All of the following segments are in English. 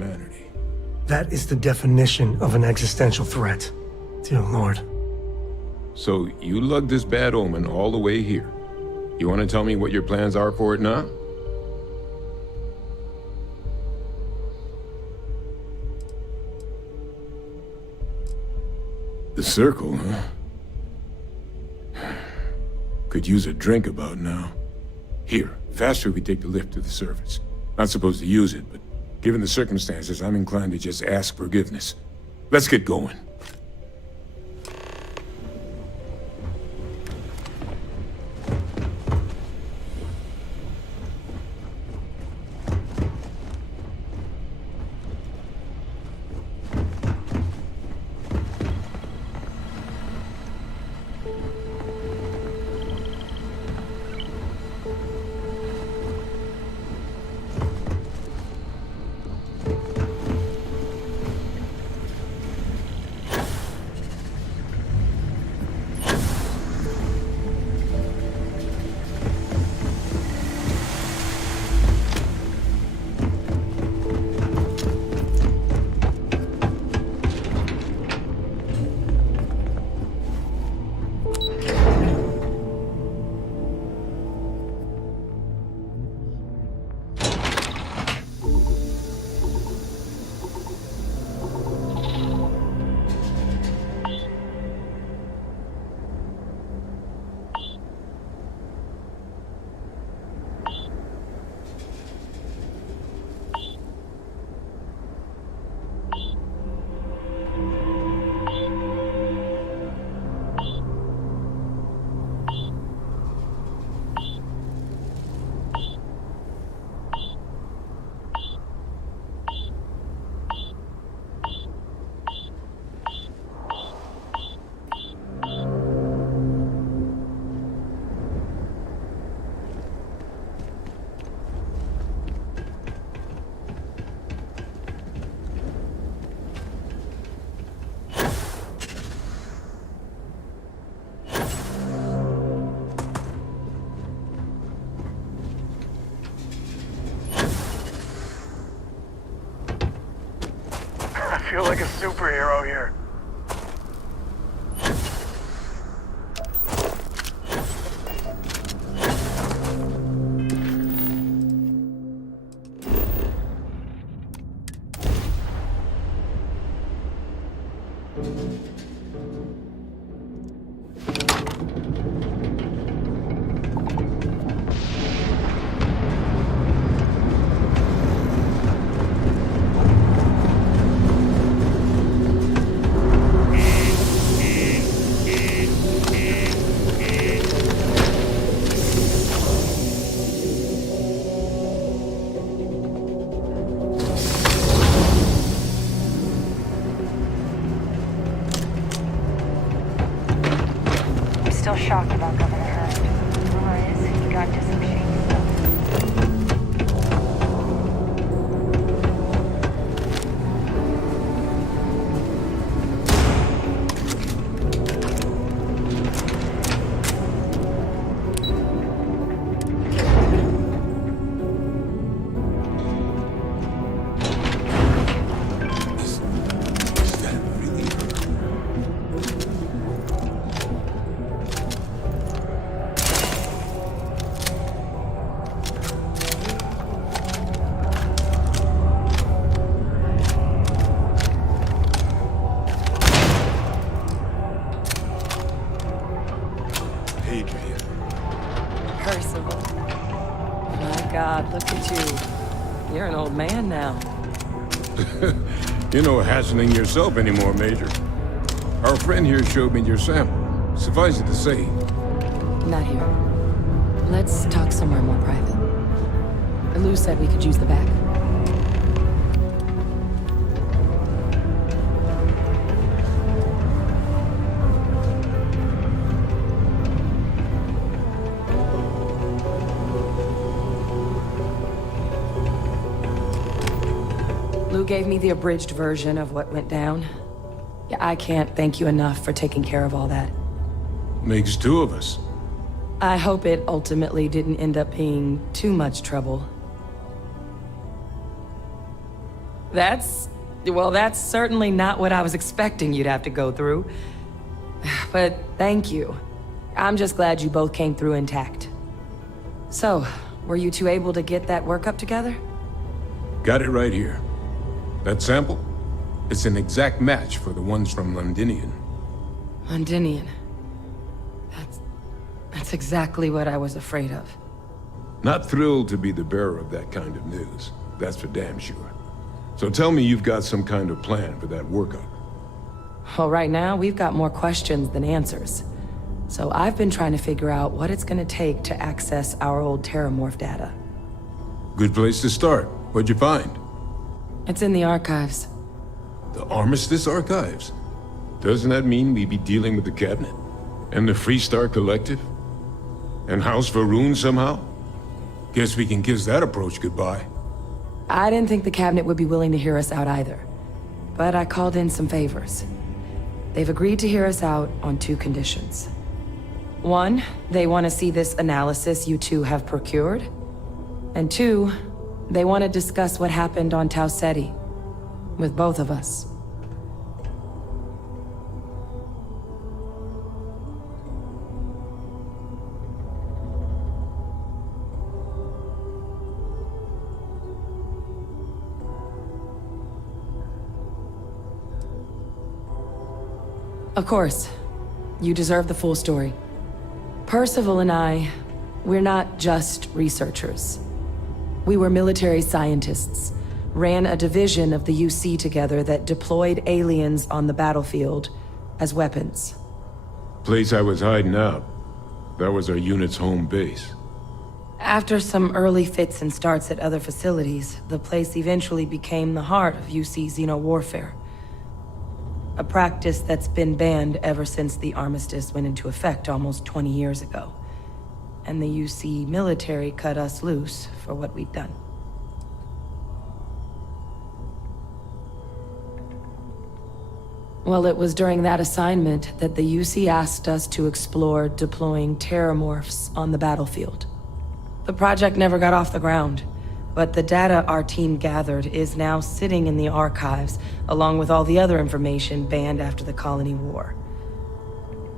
humanity. That is the definition of an existential threat. Dear Lord. So, you lugged this bad omen all the way here. You want to tell me what your plans are for it now? The circle, huh? Could use a drink about now. Here, faster we take the lift to the surface. Not supposed to use it, but given the circumstances, I'm inclined to just ask forgiveness. Let's get going. I feel like a superhero here. Still shocked about Governor Hurd. Rumor is he got into some shady stuff. Is that really her? Percival. My God, look at you. You're an old man now. You're no hassling yourself anymore, Major. Our friend here showed me your sample. Suffice it to say, Not here. Let's talk somewhere more private. Lou said we could use the back. Lou gave me the abridged version of what went down. Yeah, I can't thank you enough for taking care of all that. makes two of us. I hope it ultimately didn't end up being too much trouble. Well, that's certainly not what I was expecting you'd have to go through. But thank you. I'm just glad you both came through intact. So, were you two able to get that workup together? Got it right here. That sample? It's an exact match for the ones from Londinian. Londinian. That's exactly what I was afraid of. Not thrilled to be the bearer of that kind of news. That's for damn sure. So tell me you've got some kind of plan for that workup. Well, right now, we've got more questions than answers. So I've been trying to figure out what it's gonna take to access our old Terramorph data. Good place to start. What'd you find? It's in the archives. The Armistice Archives? Doesn't that mean we'd be dealing with the Cabinet? And the Freestar Collective? And House Varun somehow? Guess we can kiss that approach goodbye. I didn't think the Cabinet would be willing to hear us out either. But I called in some favors. They've agreed to hear us out on 2 conditions. 1, they want to see this analysis you two have procured. And 2, they want to discuss what happened on Tau Ceti. With both of us. Of course, you deserve the full story. Percival and I, we're not just researchers. We were military scientists, ran a division of the UC together that deployed aliens on the battlefield as weapons. Place I was hiding out. That was our unit's home base. After some early fits and starts at other facilities, the place eventually became the heart of UC xeno-warfare. A practice that's been banned ever since the armistice went into effect almost 20 years ago. And the UC military cut us loose for what we'd done. Well, it was during that assignment that the UC asked us to explore deploying terramorphs on the battlefield. The project never got off the ground, but the data our team gathered is now sitting in the archives, along with all the other information banned after the Colony War.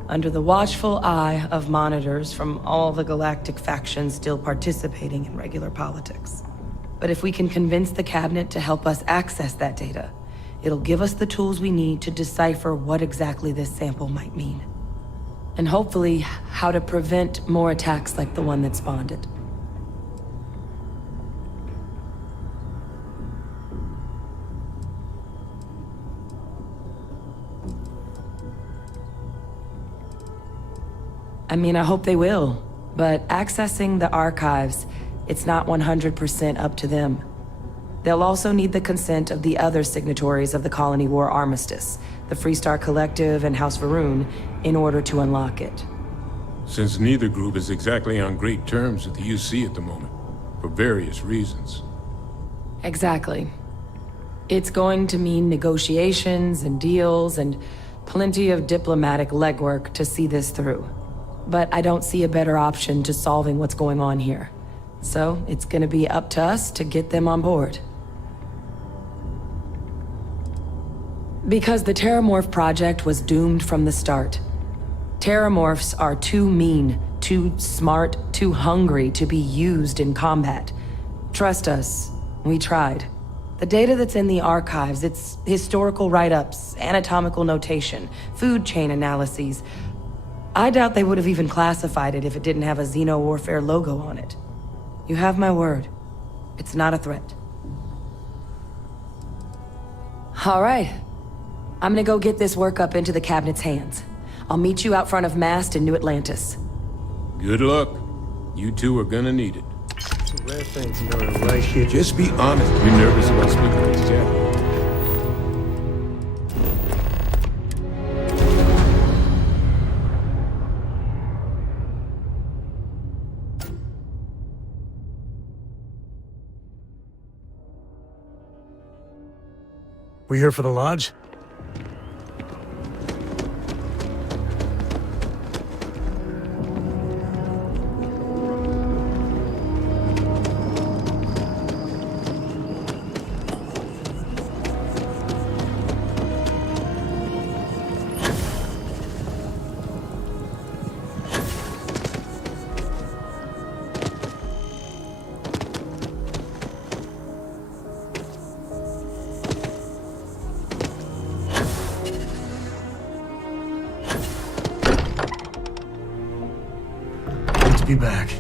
Under the watchful eye of monitors from all the galactic factions still participating in regular politics. But if we can convince the Cabinet to help us access that data, it'll give us the tools we need to decipher what exactly this sample might mean. And hopefully, how to prevent more attacks like the one that spawned it. I mean, I hope they will, but accessing the archives, it's not 100% up to them. They'll also need the consent of the other signatories of the Colony War Armistice, the Freestar Collective and House Varun, in order to unlock it. Since neither group is exactly on great terms with the UC at the moment, for various reasons. Exactly. It's going to mean negotiations and deals and plenty of diplomatic legwork to see this through. But I don't see a better option to solving what's going on here. So it's gonna be up to us to get them on board. Because the Terramorph project was doomed from the start. Terramorphs are too mean, too smart, too hungry to be used in combat. Trust us, we tried. The data that's in the archives, it's historical write-ups, anatomical notation, food chain analyses. I doubt they would have even classified it if it didn't have a Xeno-warfare logo on it. You have my word. It's not a threat. All right. I'm gonna go get this work up into the Cabinet's hands. I'll meet you out front of Mast in New Atlantis. Good luck. You two are gonna need it. It's a rare thing to know the right here. Just be honest. You're nervous about speaking to the Cabinet. We here for the lodge? to be back.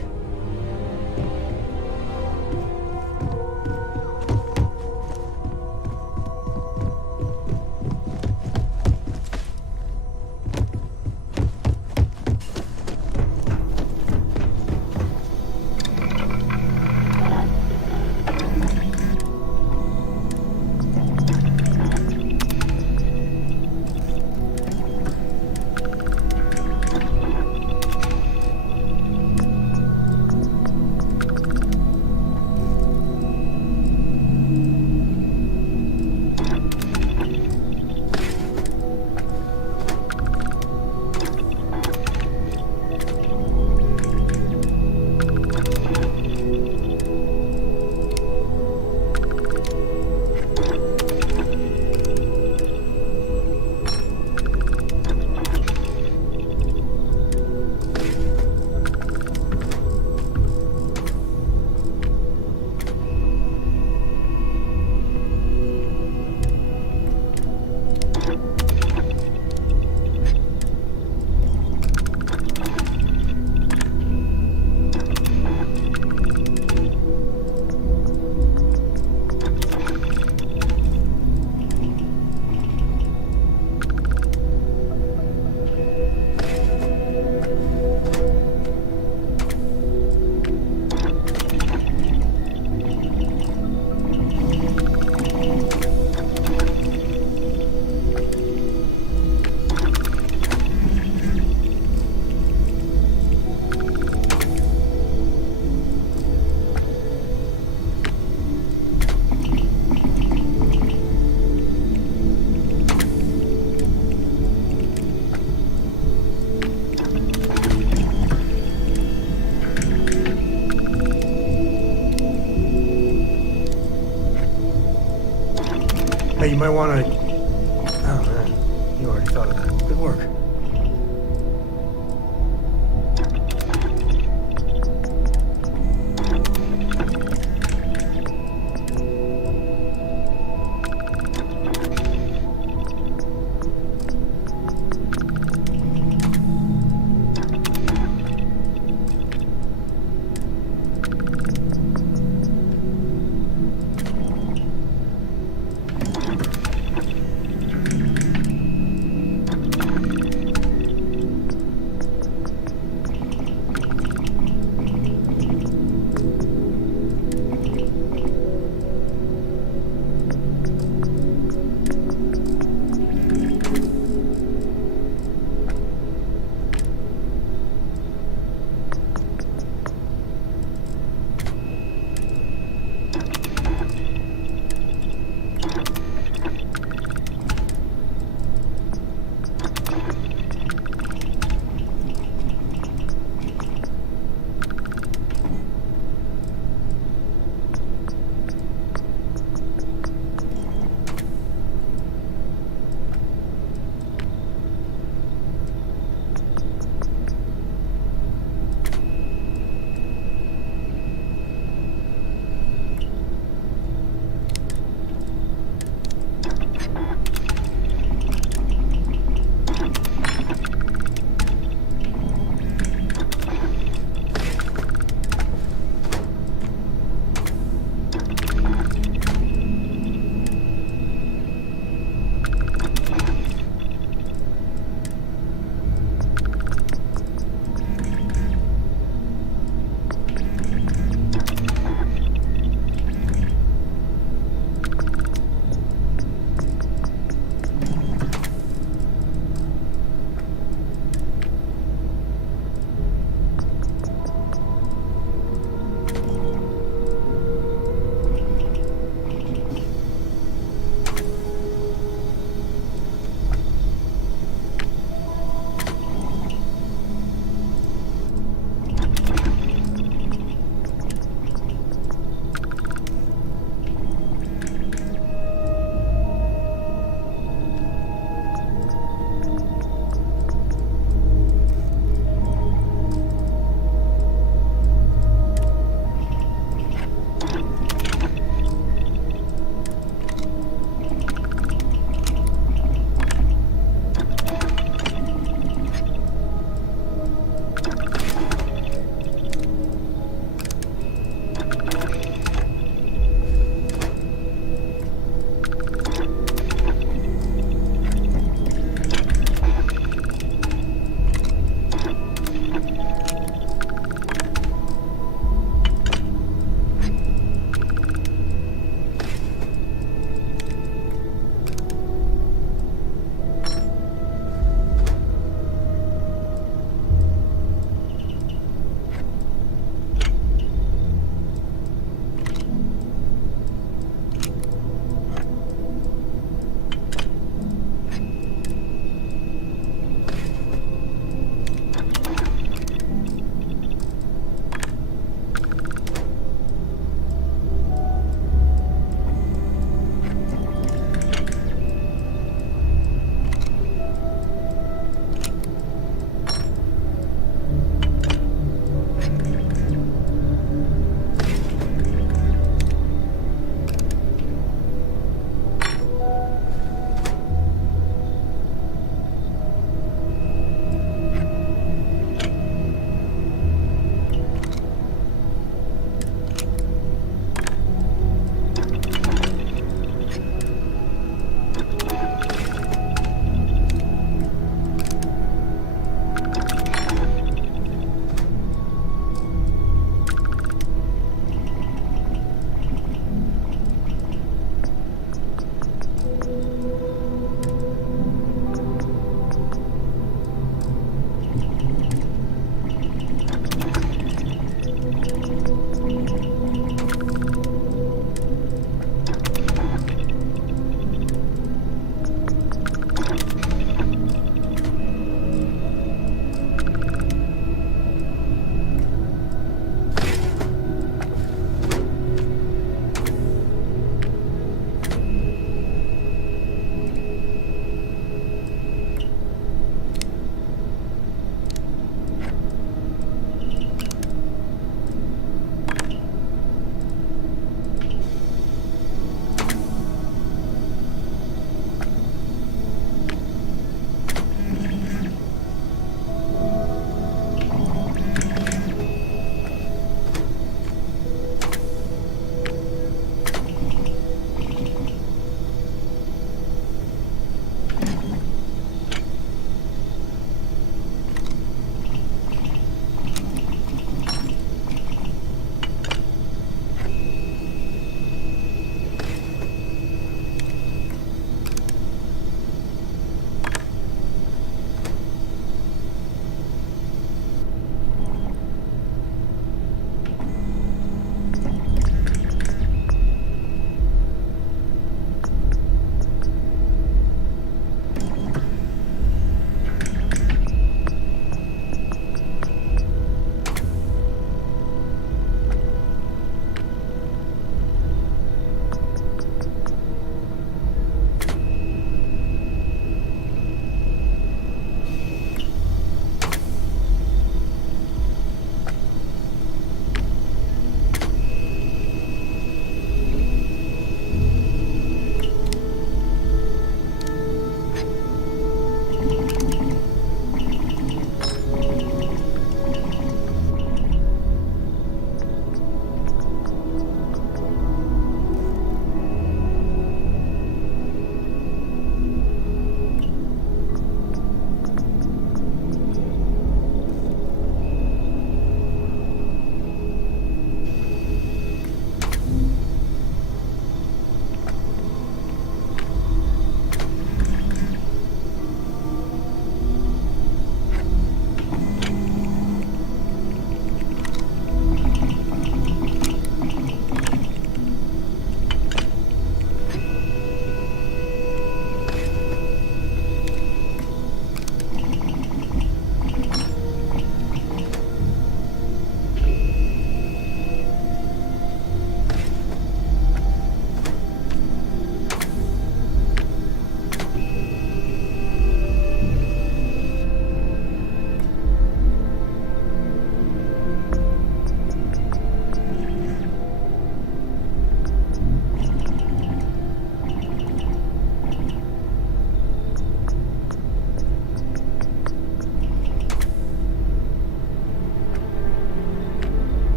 Hey, you might want to... Oh, man. You already thought of that. Good work.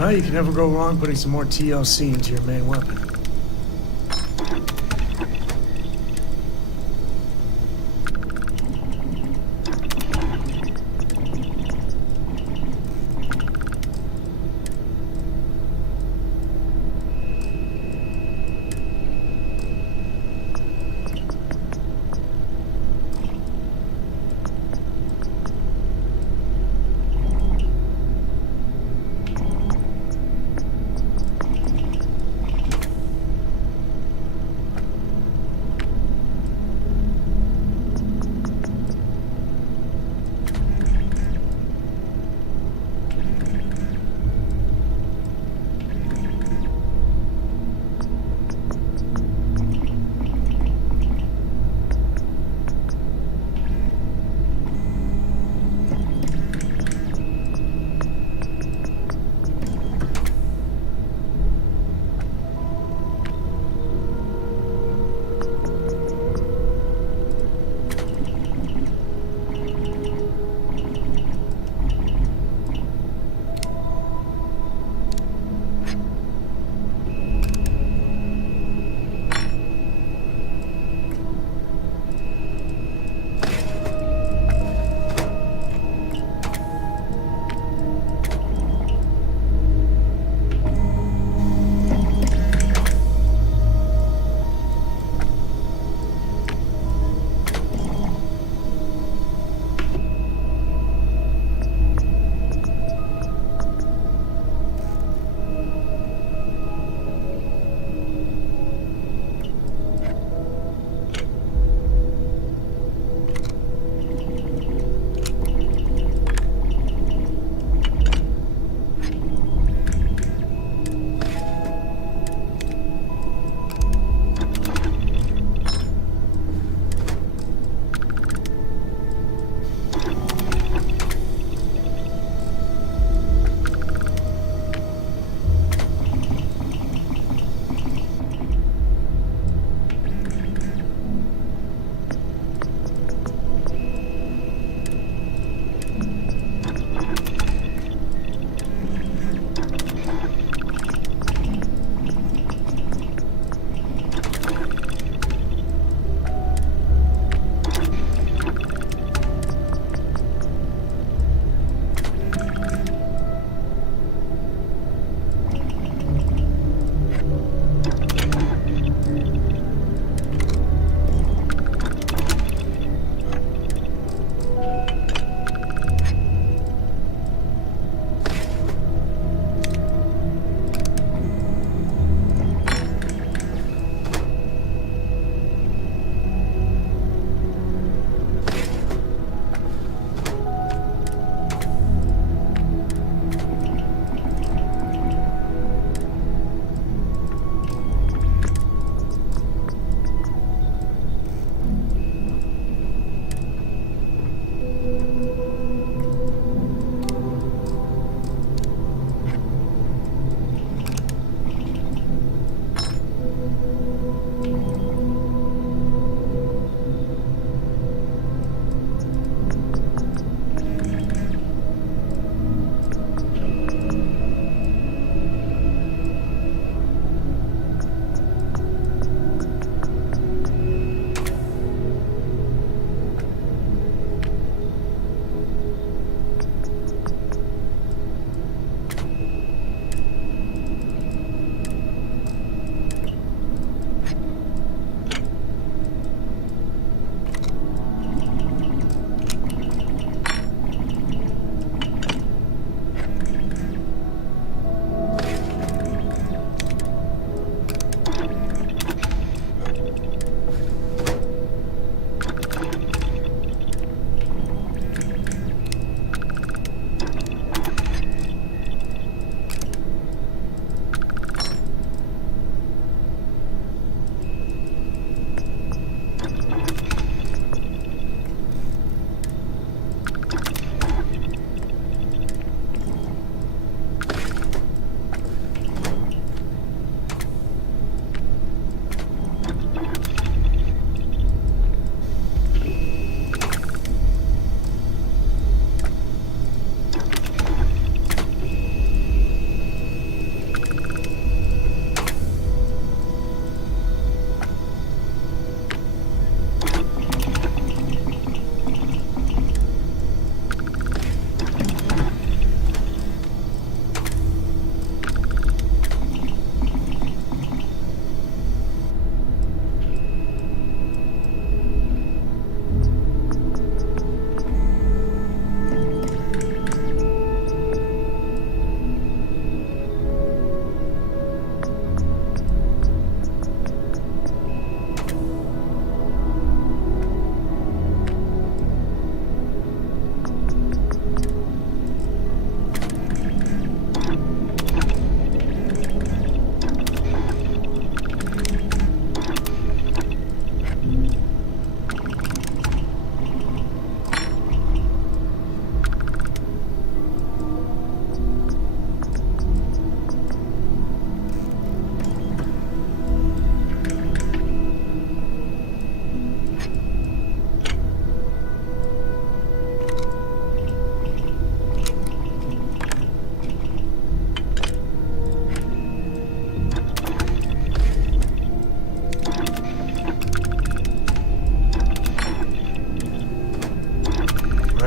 Well, you can never go wrong putting some more TLC into your main weapon.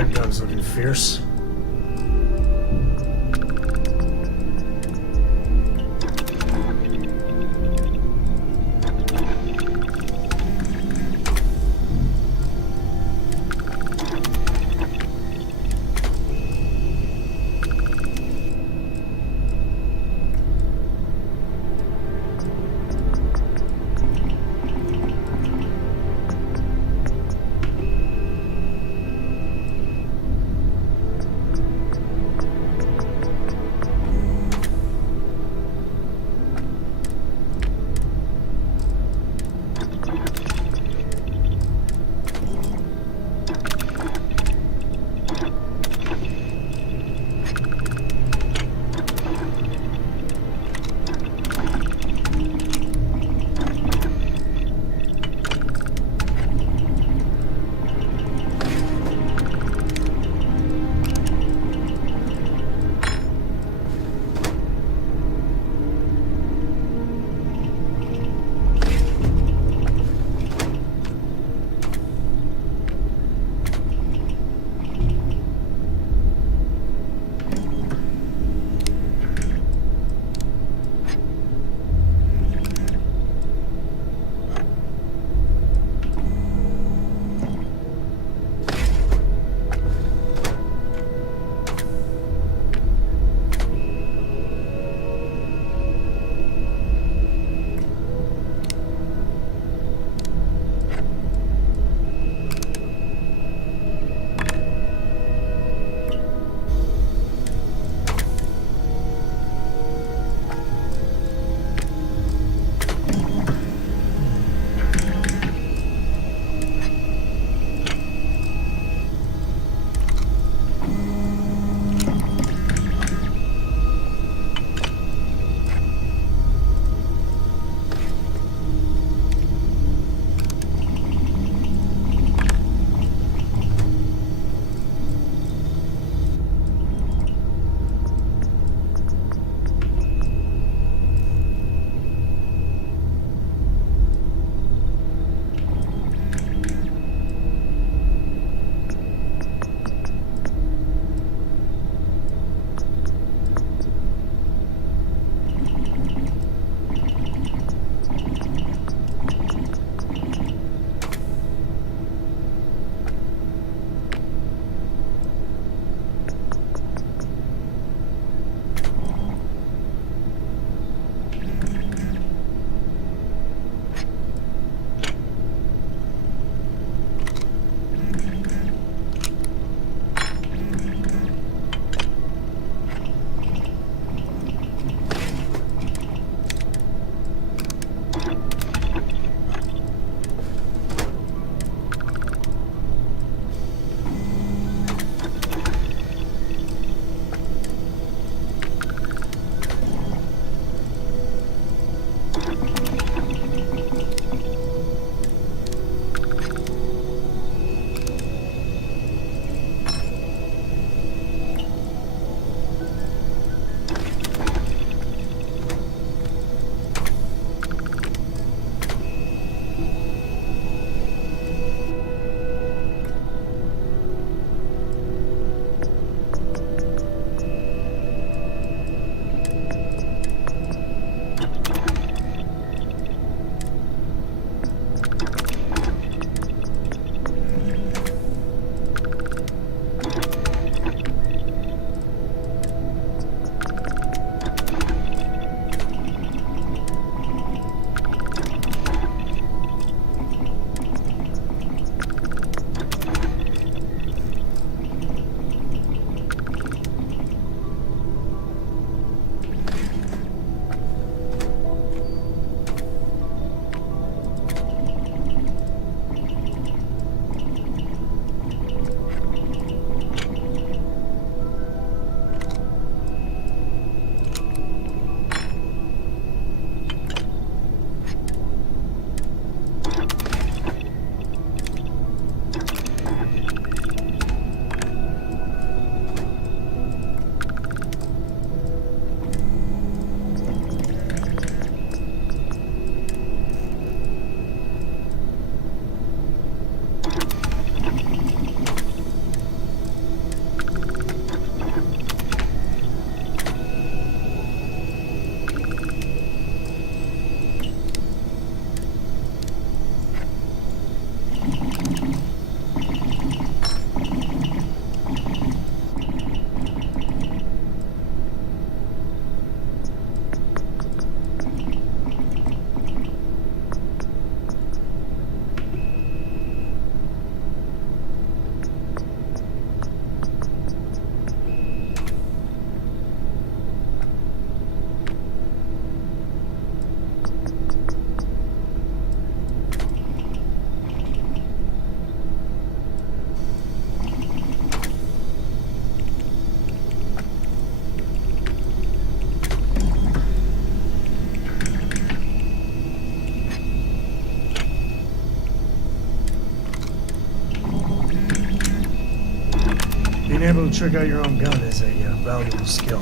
That gun's looking fierce. being able to trick out your own gun is a valuable skill.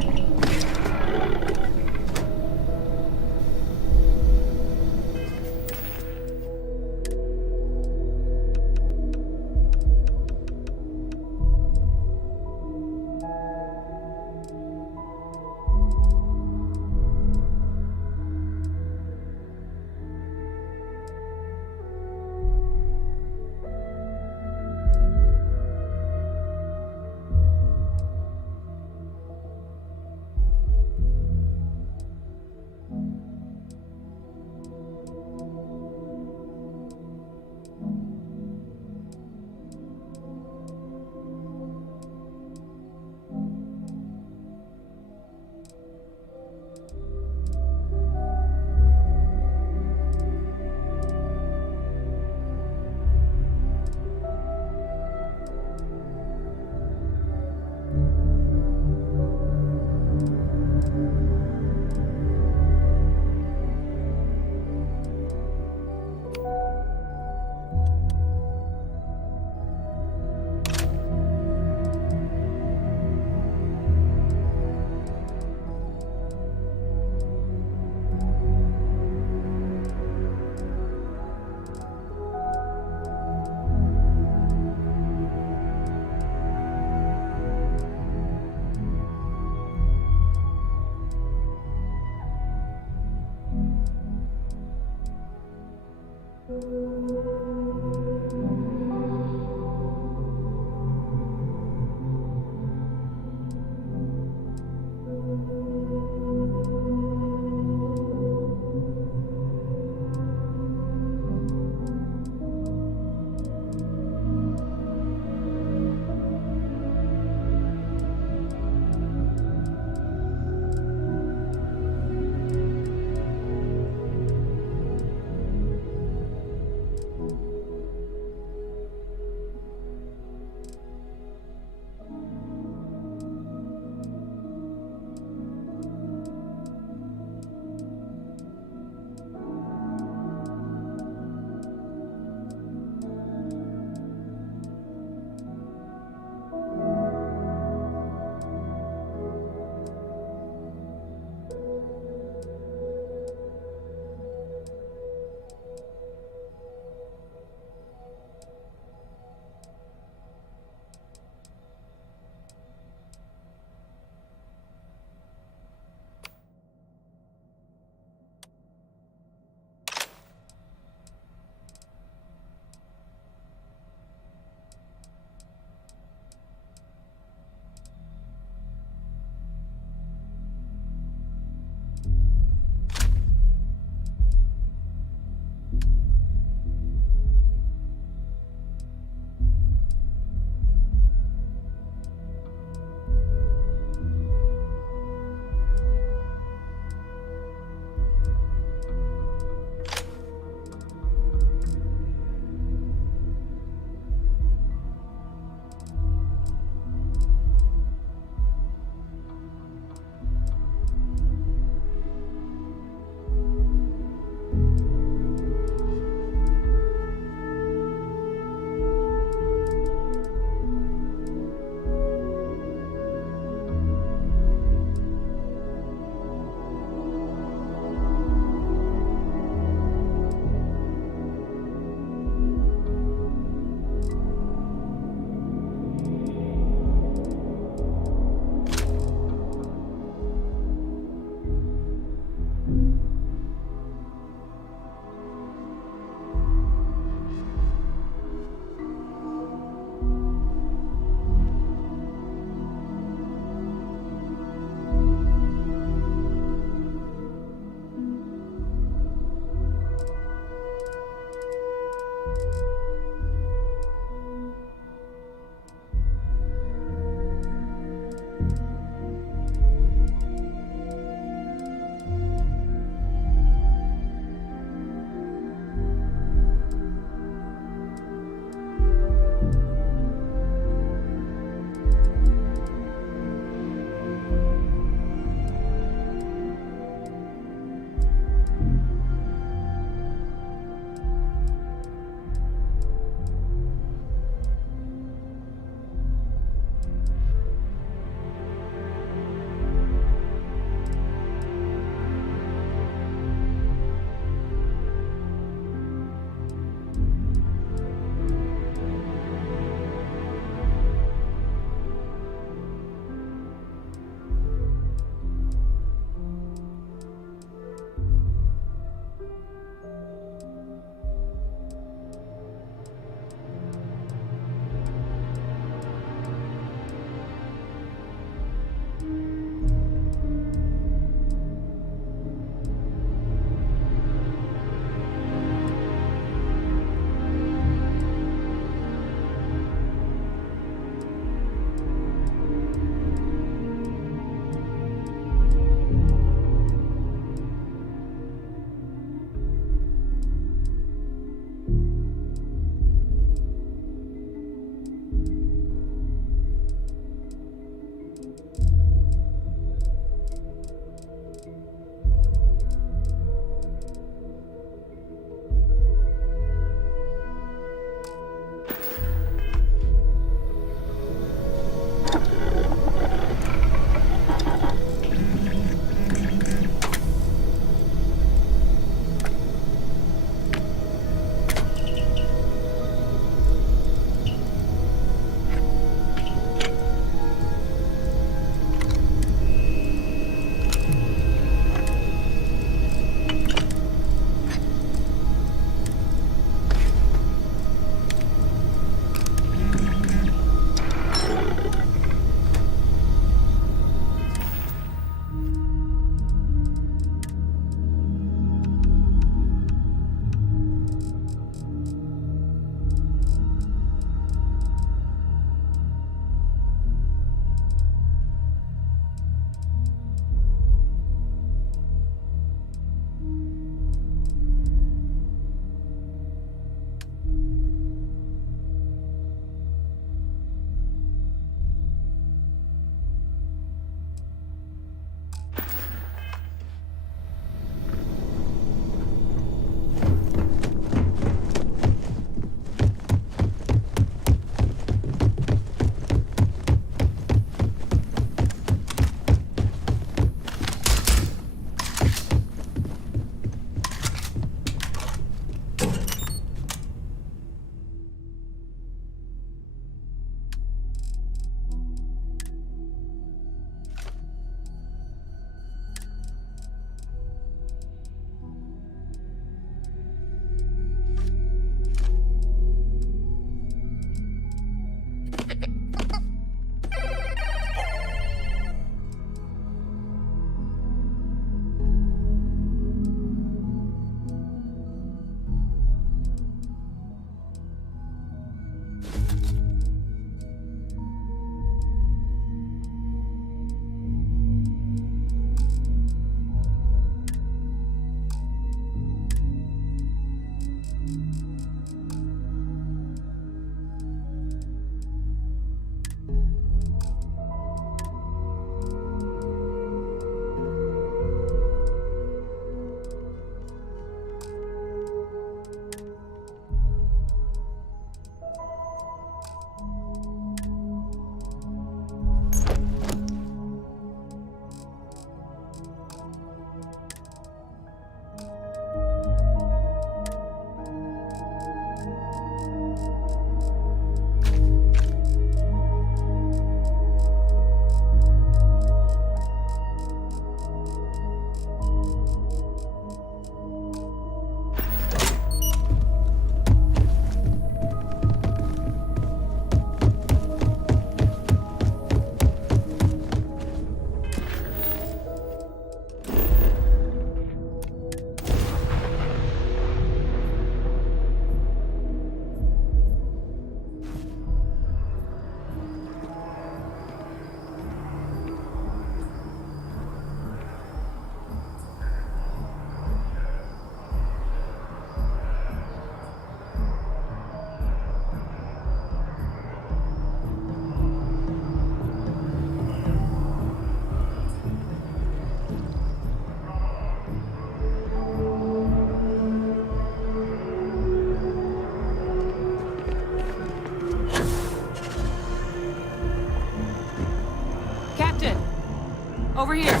Over here.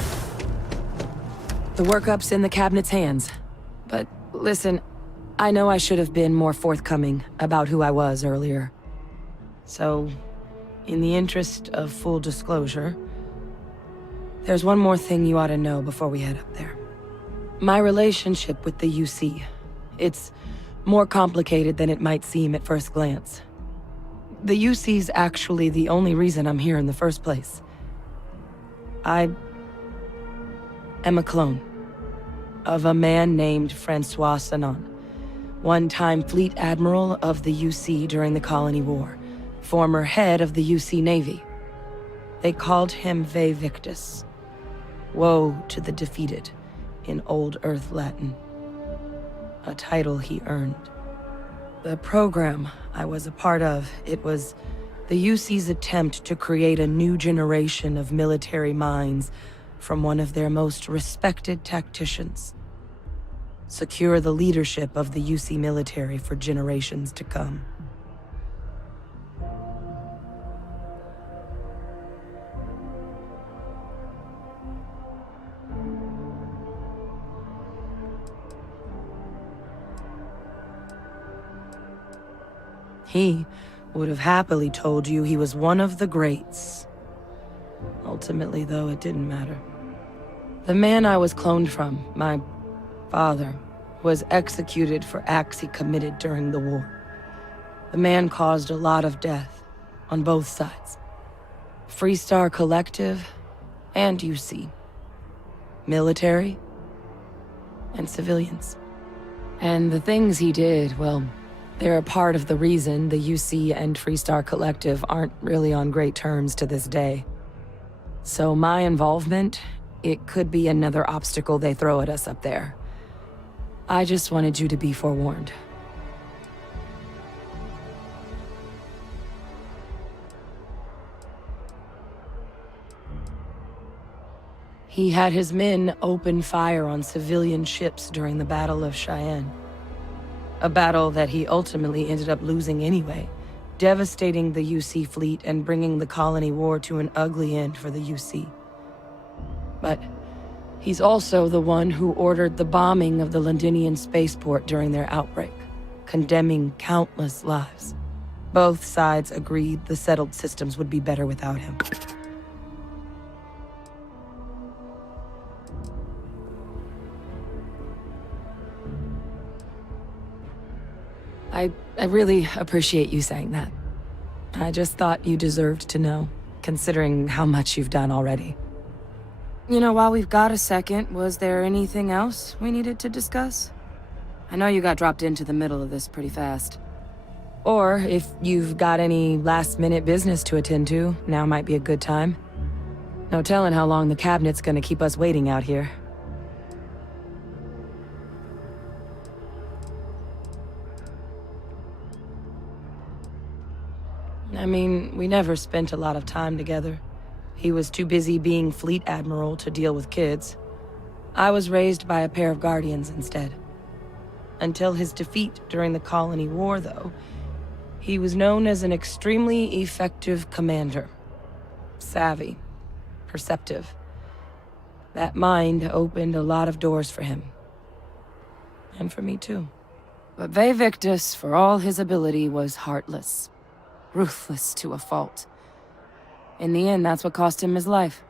The workup's in the cabinet's hands. But listen, I know I should have been more forthcoming about who I was earlier. So, in the interest of full disclosure, there's one more thing you ought to know before we head up there. My relationship with the UC. It's more complicated than it might seem at first glance. The UC's actually the only reason I'm here in the first place. I am a clone of a man named Francois Sanon, one-time fleet admiral of the UC during the Colony War, former head of the UC Navy. They called him Ve Victus, woe to the defeated, in Old Earth Latin, a title he earned. The program I was a part of, it was the UC's attempt to create a new generation of military minds from one of their most respected tacticians. Secure the leadership of the UC military for generations to come. He would have happily told you he was one of the greats. Ultimately, though, it didn't matter. The man I was cloned from, my father, was executed for acts he committed during the war. The man caused a lot of death, on both sides. Freestar Collective and UC. Military and civilians. And the things he did, well, they're a part of the reason the UC and Freestar Collective aren't really on great terms to this day. So my involvement, it could be another obstacle they throw at us up there. I just wanted you to be forewarned. He had his men open fire on civilian ships during the Battle of Cheyenne. A battle that he ultimately ended up losing anyway, devastating the UC fleet and bringing the Colony War to an ugly end for the UC. But he's also the one who ordered the bombing of the Londinian spaceport during their outbreak, condemning countless lives. Both sides agreed the settled systems would be better without him. I really appreciate you saying that. I just thought you deserved to know, considering how much you've done already. You know, while we've got a second, was there anything else we needed to discuss? I know you got dropped into the middle of this pretty fast. Or if you've got any last-minute business to attend to, now might be a good time. No telling how long the cabinet's gonna keep us waiting out here. I mean, we never spent a lot of time together. He was too busy being fleet admiral to deal with kids. I was raised by a pair of guardians instead. Until his defeat during the Colony War, though, he was known as an extremely effective commander. Savvy, perceptive. That mind opened a lot of doors for him. And for me, too. But Ve Victus, for all his ability, was heartless. Ruthless to a fault. In the end, that's what cost him his life.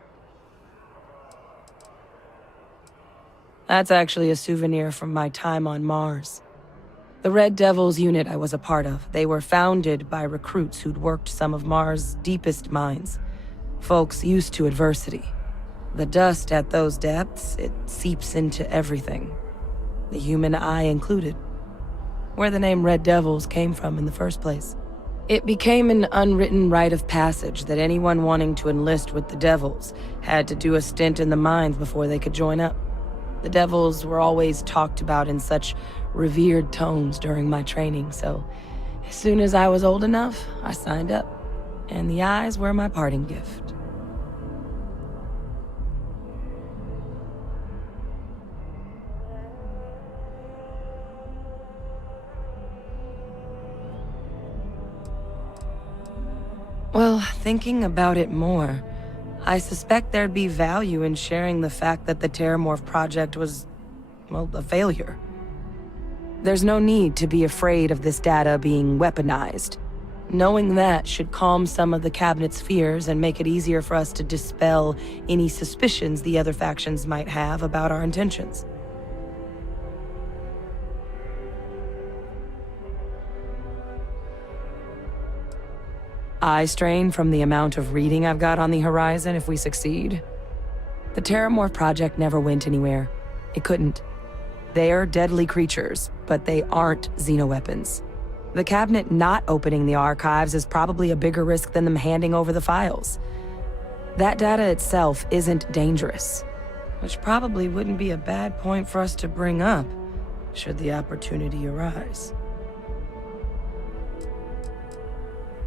That's actually a souvenir from my time on Mars. The Red Devils unit I was a part of, they were founded by recruits who'd worked some of Mars' deepest mines. Folks used to adversity. The dust at those depths, it seeps into everything. The human eye included. Where the name Red Devils came from in the first place. It became an unwritten rite of passage that anyone wanting to enlist with the Devils had to do a stint in the mines before they could join up. The Devils were always talked about in such revered tones during my training, so as soon as I was old enough, I signed up. And the eyes were my parting gift. Well, thinking about it more, I suspect there'd be value in sharing the fact that the Terramorph project was, well, a failure. There's no need to be afraid of this data being weaponized. Knowing that should calm some of the Cabinet's fears and make it easier for us to dispel any suspicions the other factions might have about our intentions. Eye strain from the amount of reading I've got on the horizon if we succeed. The Terramorph project never went anywhere. It couldn't. They're deadly creatures, but they aren't xenoweapons. The Cabinet not opening the archives is probably a bigger risk than them handing over the files. That data itself isn't dangerous, which probably wouldn't be a bad point for us to bring up, should the opportunity arise.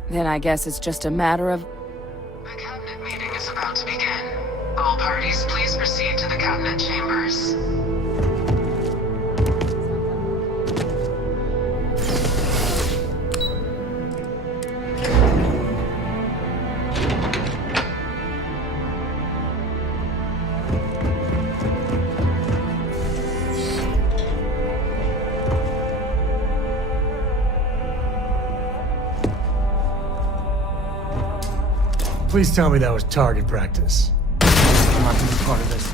Then I guess it's just a matter of... The Cabinet meeting is about to begin. All parties, please proceed to the Cabinet chambers. Please tell me that was target practice. I'm not gonna be part of this.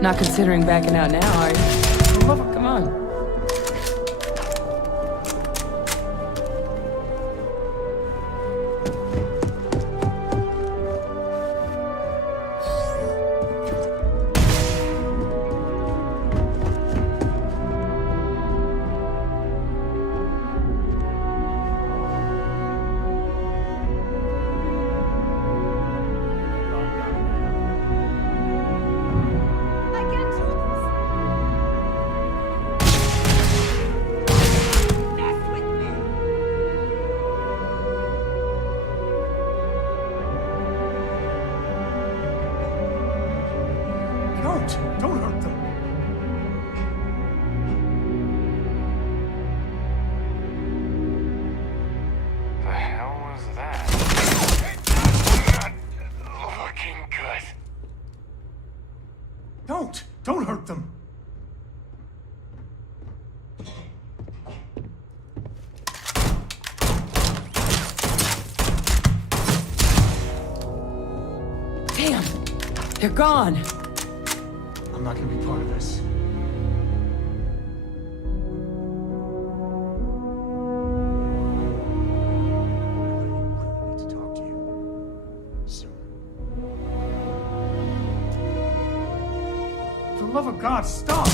Not considering backing out now, are you? Come on. Don't hurt them. The hell was that? Not looking good. Don't hurt them. Damn, they're gone. I'm not gonna be part of this. I need to talk to you soon. For the love of God, stop!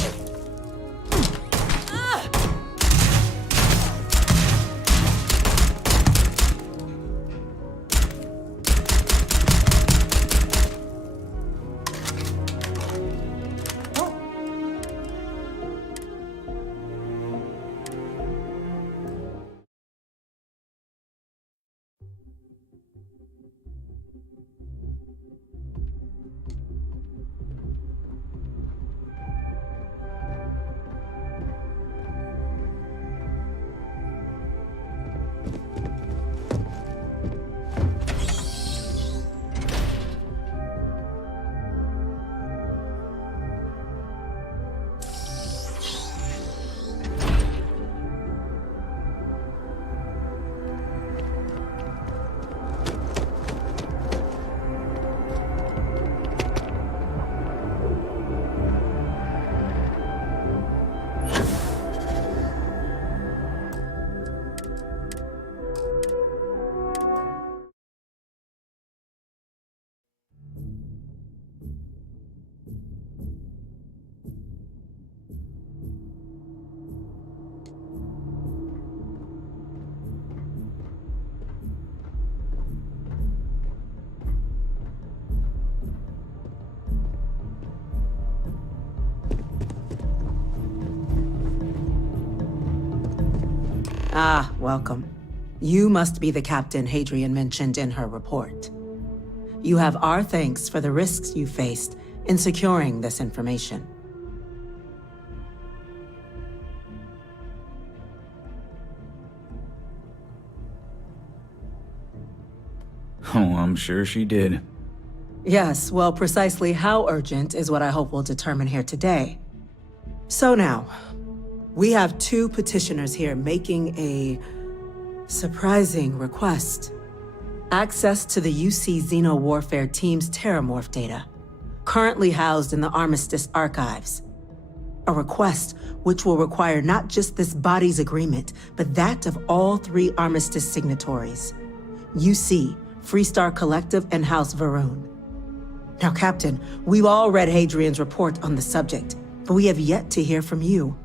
Ah, welcome. You must be the captain Hadrian mentioned in her report. You have our thanks for the risks you faced in securing this information. Oh, I'm sure she did. Yes, well, precisely how urgent is what I hope we'll determine here today. So now, we have two petitioners here making a surprising request. Access to the UC Xeno Warfare Team's Terramorph data, currently housed in the Armistice archives. A request which will require not just this body's agreement, but that of all three Armistice signatories. UC, Freestar Collective, and House Varun. Now, Captain, we've all read Hadrian's report on the subject, but we have yet to hear from you.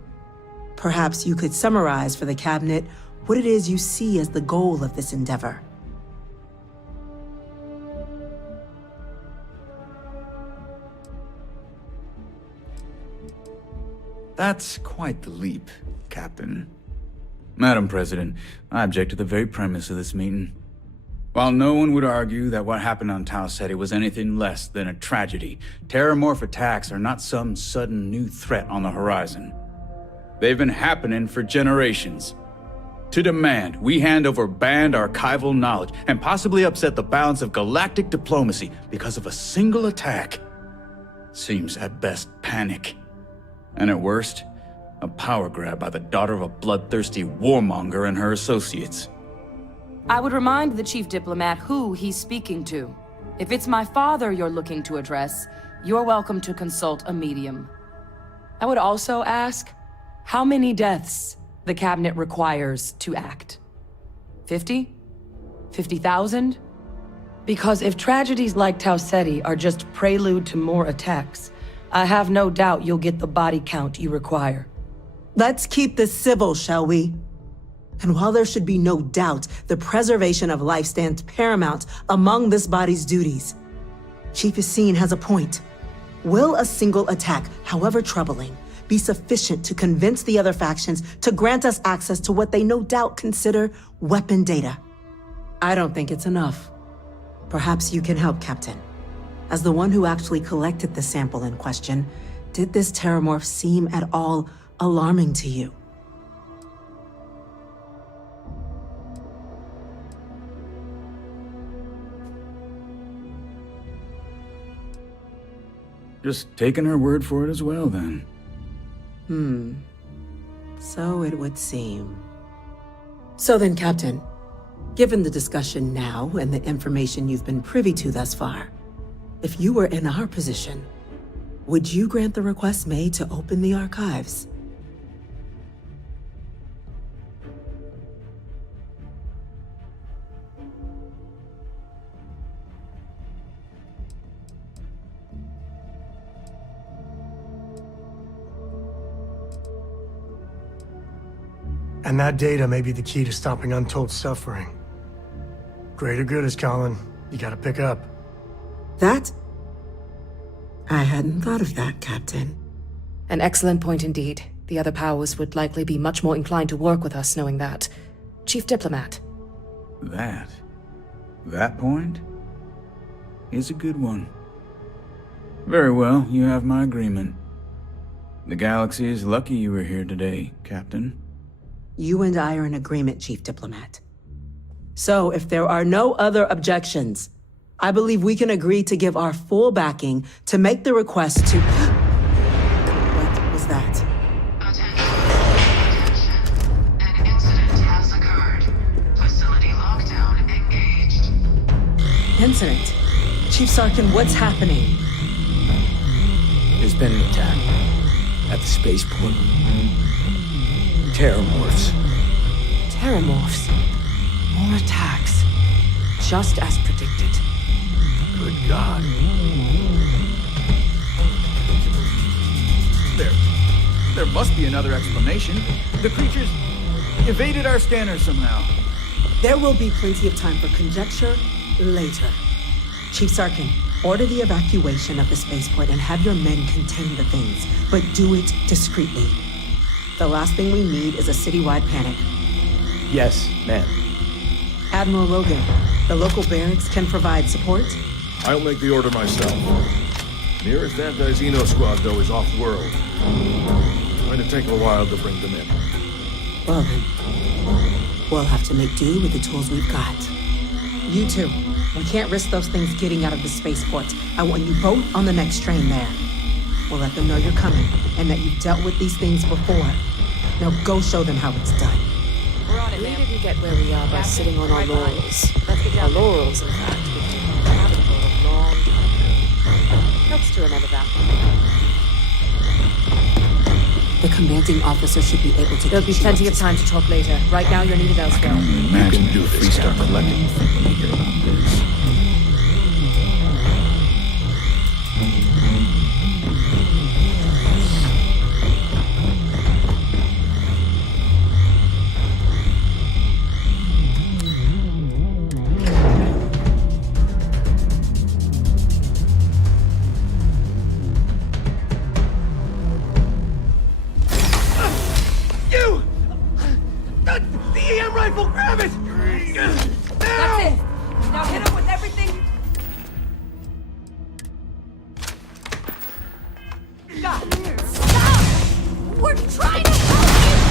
Perhaps you could summarize for the Cabinet what it is you see as the goal of this endeavor. That's quite the leap, Captain. Madam President, I object to the very premise of this meeting. While no one would argue that what happened on Tau Ceti was anything less than a tragedy, Terramorph attacks are not some sudden new threat on the horizon. They've been happening for generations. To demand we hand over banned archival knowledge and possibly upset the balance of galactic diplomacy because of a single attack seems at best panic. And at worst, a power grab by the daughter of a bloodthirsty warmonger and her associates. I would remind the chief diplomat who he's speaking to. If it's my father you're looking to address, you're welcome to consult a medium. I would also ask how many deaths the Cabinet requires to act. 50? 50,000? Because if tragedies like Tau Ceti are just prelude to more attacks, I have no doubt you'll get the body count you require. Let's keep this civil, shall we? And while there should be no doubt the preservation of life stands paramount among this body's duties, Chief Yassine has a point. Will a single attack, however troubling, be sufficient to convince the other factions to grant us access to what they no doubt consider weapon data? I don't think it's enough. Perhaps you can help, Captain. As the one who actually collected the sample in question, did this Terramorph seem at all alarming to you? Just taking her word for it as well, then. So it would seem. So then, Captain, given the discussion now and the information you've been privy to thus far, if you were in our position, would you grant the request made to open the archives? And that data may be the key to stopping untold suffering. Greater good is calling. You gotta pick up. That? I hadn't thought of that, Captain. An excellent point indeed. The other powers would likely be much more inclined to work with us knowing that. Chief Diplomat. That point is a good one. Very well, you have my agreement. The galaxy is lucky you were here today, Captain. You and I are in agreement, Chief Diplomat. So, if there are no other objections, I believe we can agree to give our full backing to make the request to... What was that? Attention. An incident has occurred. Facility lockdown engaged. Incident. Chief Sarkin, what's happening? There's been an attack at the spaceport. Terramorphs. Terramorphs. More attacks. Just as predicted. Good God. There must be another explanation. The creatures evaded our scanners somehow. There will be plenty of time for conjecture later. Chief Sarkin, order the evacuation of the spaceport and have your men contain the things, but do it discreetly. The last thing we need is a citywide panic. Yes, ma'am. Admiral Logan, the local barracks can provide support. I'll make the order myself. Nearest anti-Xeno squad, though, is off-world. Going to take a while to bring them in. Well then, we'll have to make do with the tools we've got. You two, we can't risk those things getting out of the spaceport. I want you both on the next train there. We'll let them know you're coming, and that you've dealt with these things before. Now go show them how it's done. We're on it, We ma'am. didn't get where we are by sitting on our Right behind you. laurels. Let's get Our down there. laurels, in fact, became inhabitable a long time ago. Helps to remember that. The commanding officer should be able to. There'll be plenty of time to talk later. Right now, you're needed I can elsewhere. only imagine do what the this, Freestar Captain. Collective will think when they hear about this. You! The EM rifle, grab it! That's it! Now hit him with everything. God! Stop! We're trying to help you!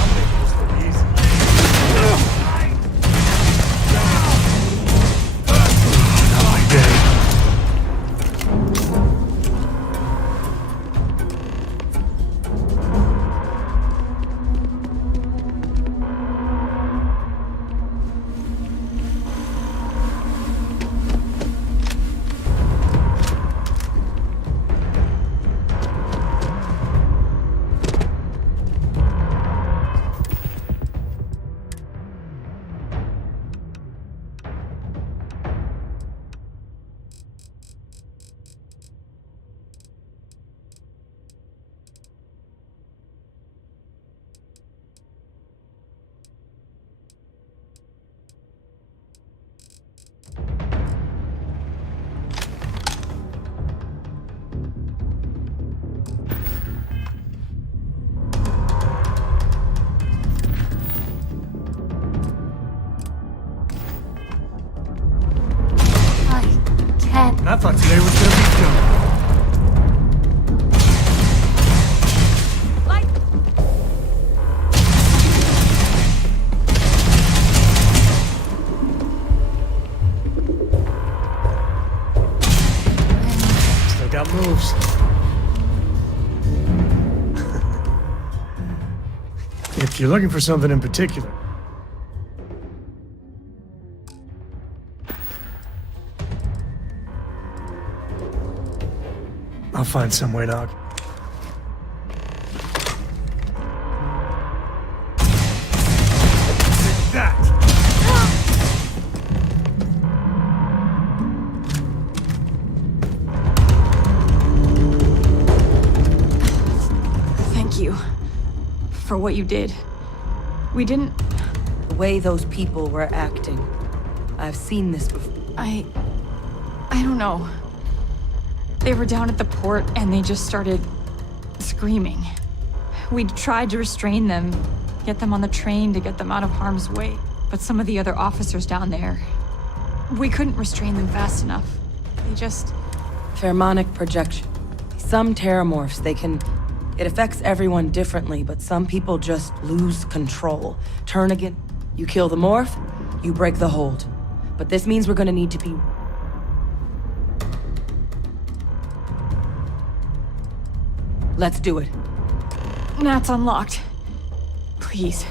And I thought today was gonna be good. Still got moves. If you're looking for something in particular, I'll find some way, Nog. That! Thank you for what you did. We didn't... The way those people were acting. I've seen this before. I don't know. They were down at the port and they just started screaming. We tried to restrain them, get them on the train to get them out of harm's way. But some of the other officers down there, we couldn't restrain them fast enough. They just... Pheromonic projection. Some terramorphs, it affects everyone differently, but some people just lose control. Turn again. You kill the morph, you break the hold. But this means we're gonna need to be... Let's do it. Nat's unlocked. Please.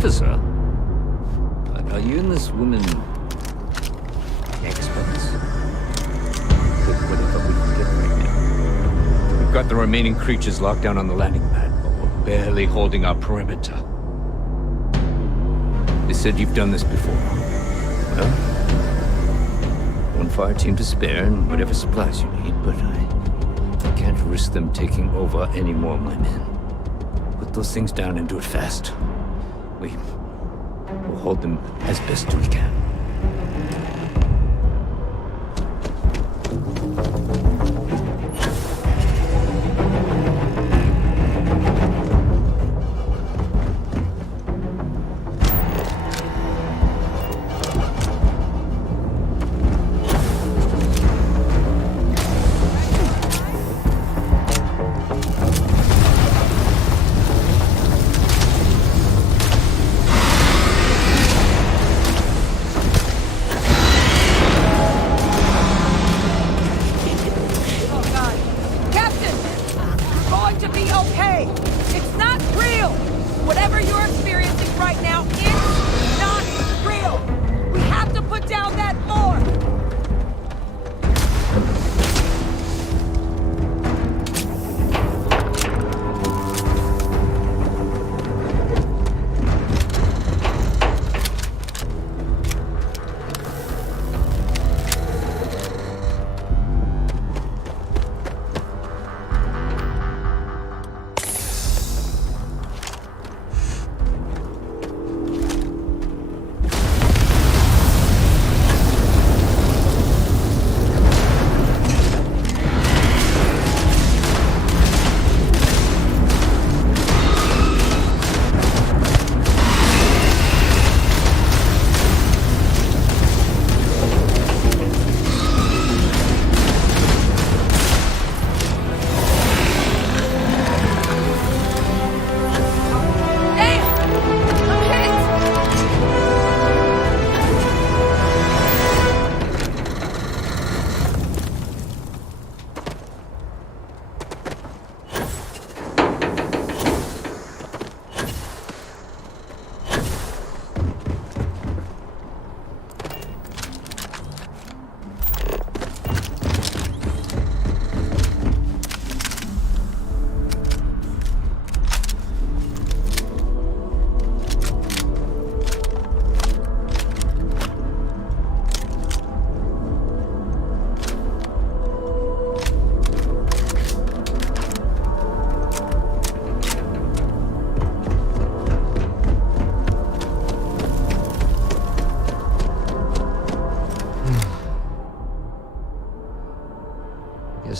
officer. But are you and this woman experts? Good, whatever we can get right now. We've got the remaining creatures locked down on the landing pad, but we're barely holding our perimeter. They said you've done this before. Well, one fire team to spare and whatever supplies you need, but I can't risk them taking over any more of my men. Put those things down and do it fast. We'll hold them as best we can.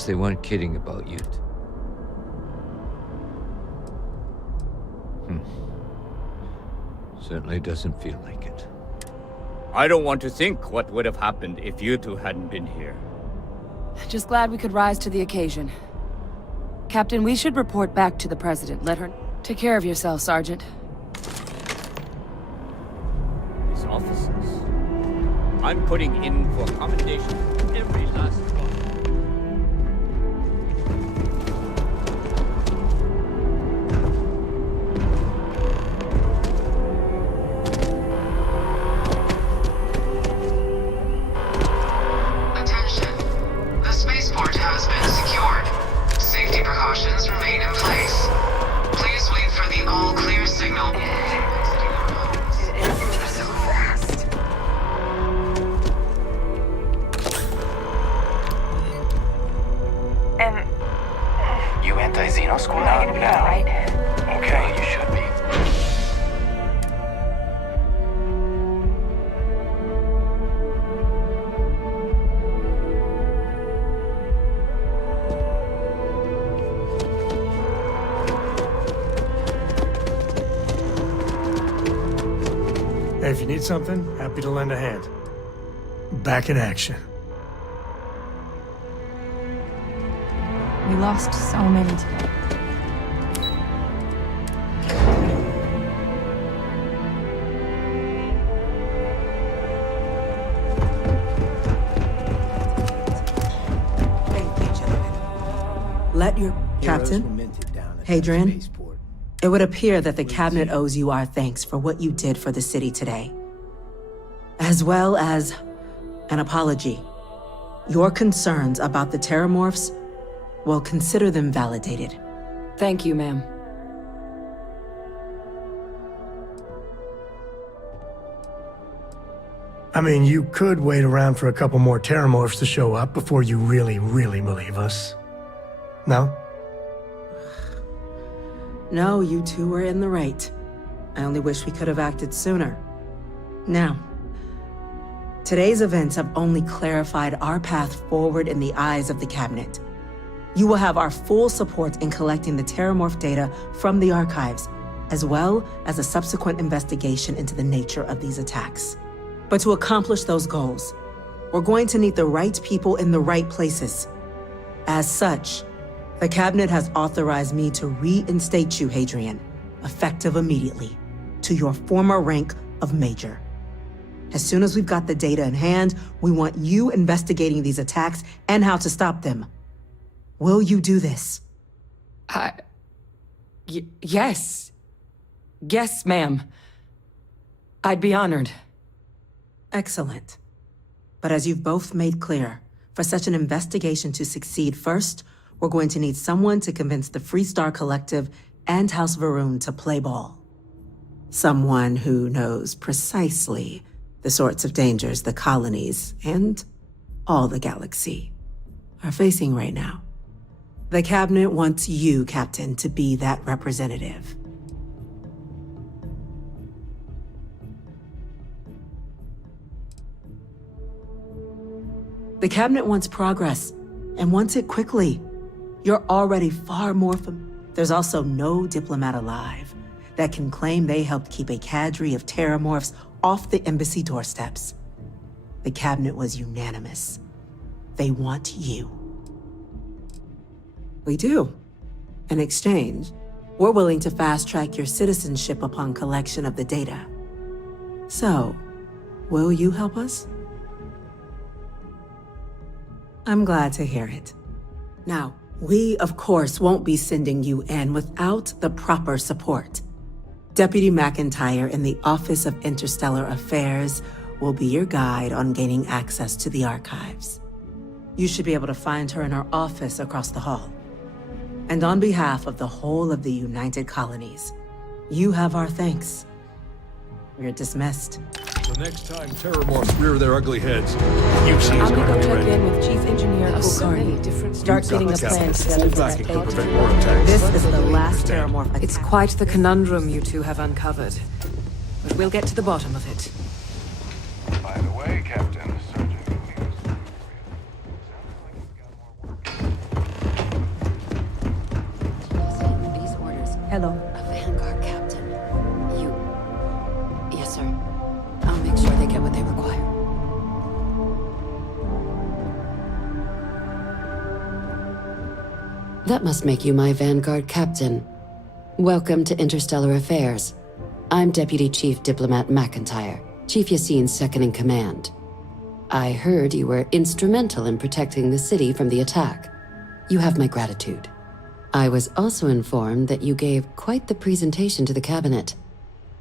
They weren't kidding about you. Certainly doesn't feel like it. I don't want to think what would have happened if you two hadn't been here. Just glad we could rise to the occasion. Captain, we should report back to the President. Let her... Take care of yourself, Sergeant. These officers. I'm putting in for commendation every last one. Hey, if you need something, happy to lend a hand. Back in action. We lost so many today. Let your captain, Hadrian, It would appear that the cabinet owes you our thanks for what you did for the city today, as well as an apology. Your concerns about the Terramorphs, well, consider them validated. Thank you, ma'am. I mean, you could wait around for a couple more Terramorphs to show up before you really believe us. No? No, you two were in the right. I only wish we could have acted sooner. Now, today's events have only clarified our path forward in the eyes of the cabinet. You will have our full support in collecting the Terramorph data from the archives, as well as a subsequent investigation into the nature of these attacks. But to accomplish those goals, we're going to need the right people in the right places. As such, the cabinet has authorized me to reinstate you, Hadrian, effective immediately, to your former rank of Major. As soon as we've got the data in hand, we want you investigating these attacks and how to stop them. Will you do this? Yes. Yes, ma'am. I'd be honored. Excellent. But as you've both made clear, for such an investigation to succeed, first, we're going to need someone to convince the Freestar Collective and House Varun to play ball. Someone who knows precisely the sorts of dangers the colonies and all the galaxy are facing right now. The cabinet wants you, Captain, to be that representative. The cabinet wants progress, and wants it quickly. You're already far more There's also no diplomat alive that can claim they helped keep a cadre of Terramorphs off the embassy doorsteps. The cabinet was unanimous. They want you. We do. In exchange, we're willing to fast-track your citizenship upon collection of the data. So, will you help us? I'm glad to hear it. Now, we, of course, won't be sending you in without the proper support. Deputy McIntyre in the Office of Interstellar Affairs will be your guide on gaining access to the archives. You should be able to find her in her office across the hall. And on behalf of the whole of the United Colonies, you have our thanks. You're dismissed. The next time Terramorphs rear their ugly heads, I'll go check in with Chief Engineer Kulkarni. Start getting a plan together for that date. This is the last Terramorph attack. It's quite the conundrum you two have uncovered. But we'll get to the bottom of it. By the way, Captain, Sergeant These orders. Hello. A Vanguard captain. You. Yes, sir. I'll make sure they get what they require. That must make you my Vanguard captain. Welcome to Interstellar Affairs. I'm Deputy Chief Diplomat McIntyre, Chief Yassine's second-in-command. I heard you were instrumental in protecting the city from the attack. You have my gratitude. I was also informed that you gave quite the presentation to the cabinet.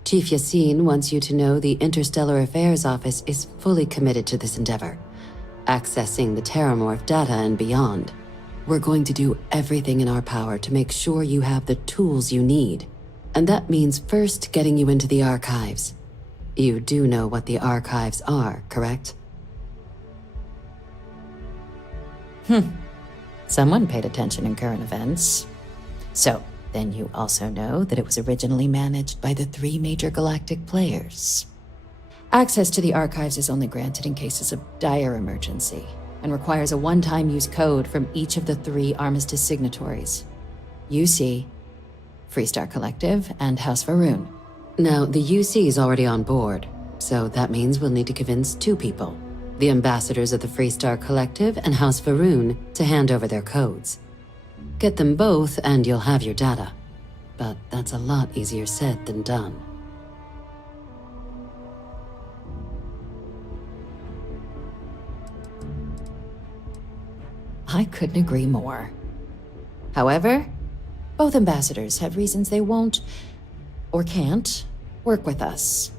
Chief Yassine wants you to know the Interstellar Affairs Office is fully committed to this endeavor, accessing the Terramorph data and beyond. We're going to do everything in our power to make sure you have the tools you need. And that means first getting you into the archives. You do know what the archives are, correct? Someone paid attention in current events. So, then you also know that it was originally managed by the 3 major galactic players. Access to the archives is only granted in cases of dire emergency, and requires a one-time use code from each of the 3 armistice signatories. UC, Freestar Collective, and House Varun. Now, the UC is already on board, so that means we'll need to convince 2 people. The ambassadors of the Freestar Collective and House Varun to hand over their codes. Get them both and you'll have your data. But that's a lot easier said than done. I couldn't agree more. However, Both ambassadors have reasons they won't, or can't, work with us.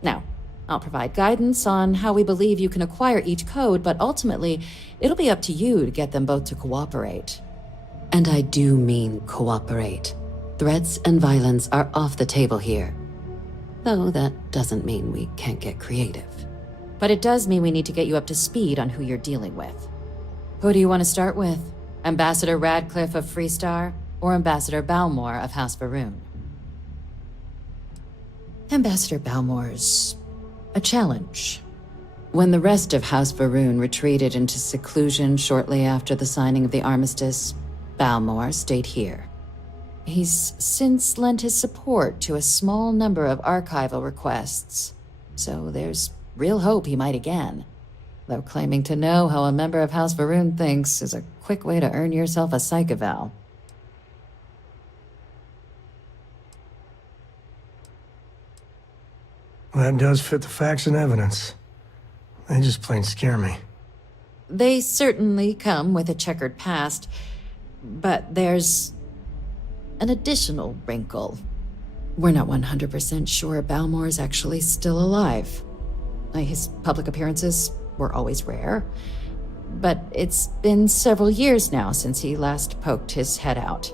Now, I'll provide guidance on how we believe you can acquire each code, but ultimately, it'll be up to you to get them both to cooperate. And I do mean cooperate. Threats and violence are off the table here. Though that doesn't mean we can't get creative. But it does mean we need to get you up to speed on who you're dealing with. Who do you want to start with? Ambassador Radcliffe of Freestar, or Ambassador Balmor of House Varun? Ambassador Balmor's a challenge. When the rest of House Varun retreated into seclusion shortly after the signing of the armistice, Balmor stayed here. He's since lent his support to a small number of archival requests, so there's real hope he might again. Though claiming to know how a member of House Varun thinks is a quick way to earn yourself a psych eval. That does fit the facts and evidence. They just plain scare me. They certainly come with a checkered past, but there's an additional wrinkle. We're not 100% sure Balmor's actually still alive. His public appearances were always rare, but it's been several years now since he last poked his head out.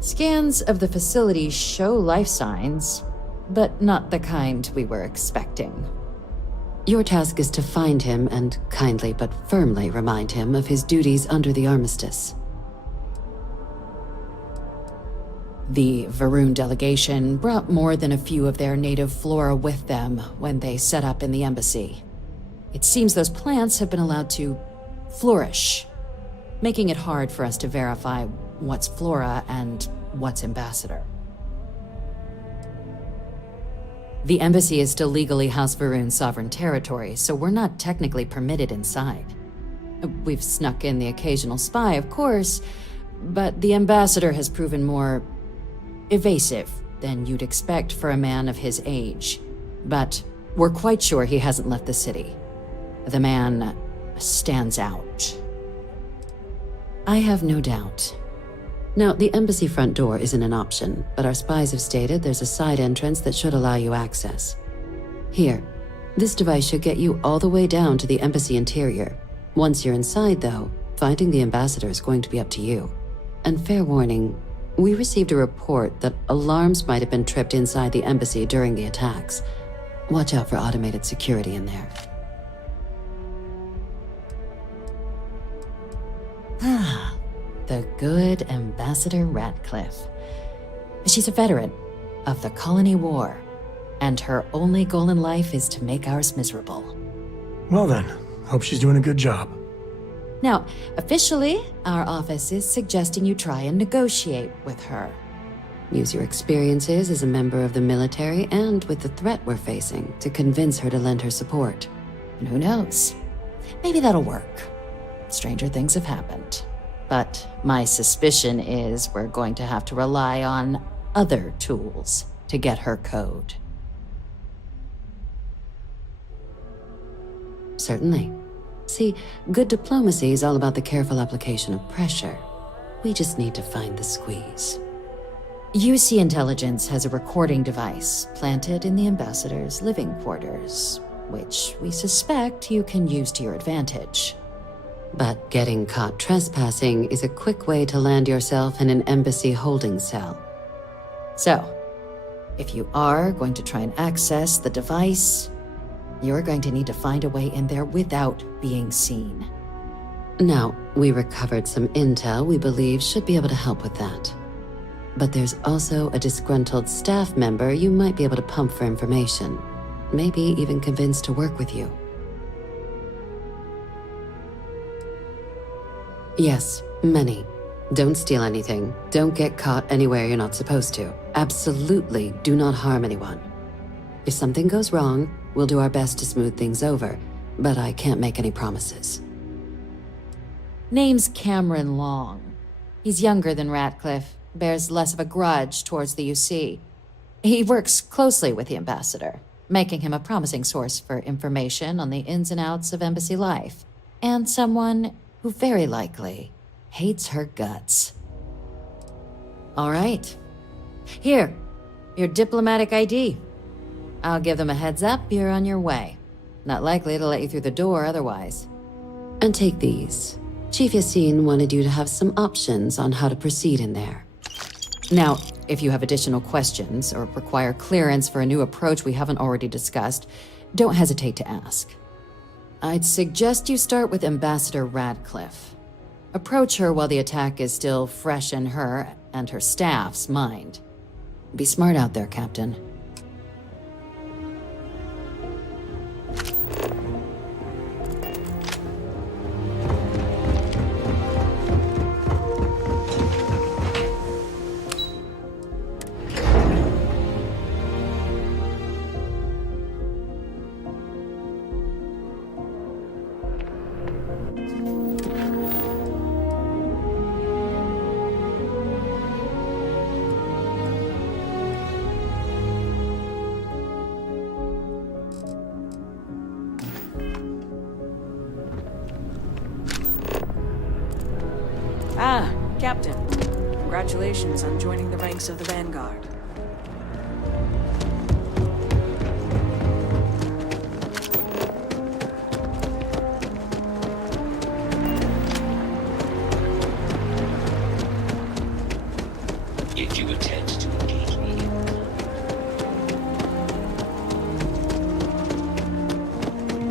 Scans of the facility show life signs, but not the kind we were expecting. Your task is to find him and kindly but firmly remind him of his duties under the armistice. The Varun delegation brought more than a few of their native flora with them when they set up in the embassy. It seems those plants have been allowed to flourish, making it hard for us to verify what's flora and what's ambassador. The embassy is still legally House Varun's sovereign territory, so we're not technically permitted inside. We've snuck in the occasional spy, of course, but the ambassador has proven more evasive than you'd expect for a man of his age. But we're quite sure he hasn't left the city. The man stands out. I have no doubt. Now, the embassy front door isn't an option, but our spies have stated there's a side entrance that should allow you access. Here, this device should get you all the way down to the embassy interior. Once you're inside, though, finding the ambassador is going to be up to you. And fair warning, we received a report that alarms might have been tripped inside the embassy during the attacks. Watch out for automated security in there. Ah, the good Ambassador Radcliffe. She's a veteran of the Colony War, and her only goal in life is to make ours miserable. Well then, hope she's doing a good job. Now, officially, our office is suggesting you try and negotiate with her. Use your experiences as a member of the military and with the threat we're facing to convince her to lend her support. And who knows? Maybe that'll work. Stranger things have happened. But my suspicion is we're going to have to rely on other tools to get her code. Certainly. See, good diplomacy is all about the careful application of pressure. We just need to find the squeeze. UC Intelligence has a recording device planted in the ambassador's living quarters, which we suspect you can use to your advantage. But getting caught trespassing is a quick way to land yourself in an embassy holding cell. So, if you are going to try and access the device, you're going to need to find a way in there without being seen. Now, we recovered some intel we believe should be able to help with that. But there's also a disgruntled staff member you might be able to pump for information. Maybe even convince to work with you. Yes, many. Don't steal anything. Don't get caught anywhere you're not supposed to. Absolutely do not harm anyone. If something goes wrong, we'll do our best to smooth things over, but I can't make any promises. Name's Cameron Long. He's younger than Radcliffe, bears less of a grudge towards the UC. He works closely with the ambassador, making him a promising source for information on the ins and outs of embassy life, and someone who very likely hates her guts. All right. Here, your diplomatic ID. I'll give them a heads up, you're on your way. Not likely to let you through the door otherwise. And take these. Chief Yassine wanted you to have some options on how to proceed in there. Now, if you have additional questions or require clearance for a new approach we haven't already discussed, don't hesitate to ask. I'd suggest you start with Ambassador Radcliffe. Approach her while the attack is still fresh in her and her staff's mind. Be smart out there, Captain. Ah, Captain. Congratulations on joining the ranks of the Vanguard. If you attempt to engage me,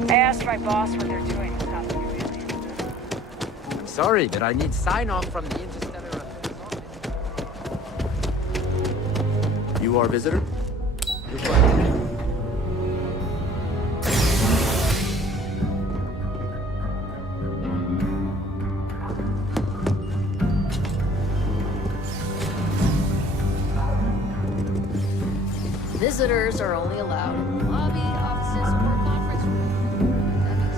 I asked my boss what they're doing to stop the aliens. Sorry, but I need sign-off from the Interstellar Affairs. You our visitor? Visitors are only allowed in the lobby, offices, or conference room. That makes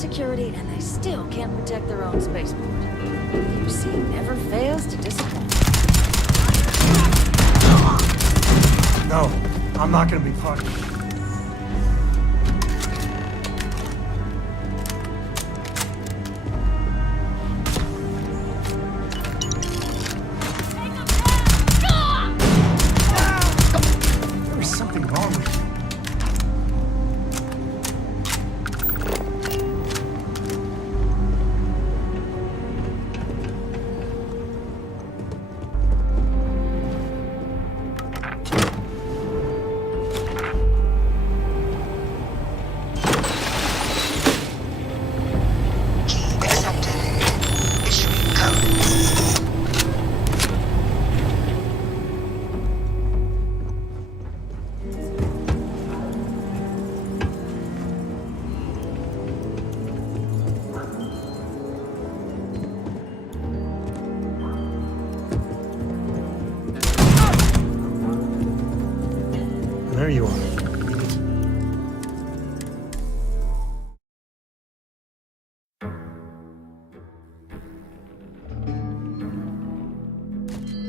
security, and they still can't protect their own spaceport. UC never fails to disappoint. No, I'm not gonna be part of it. There is something wrong with you. There you are.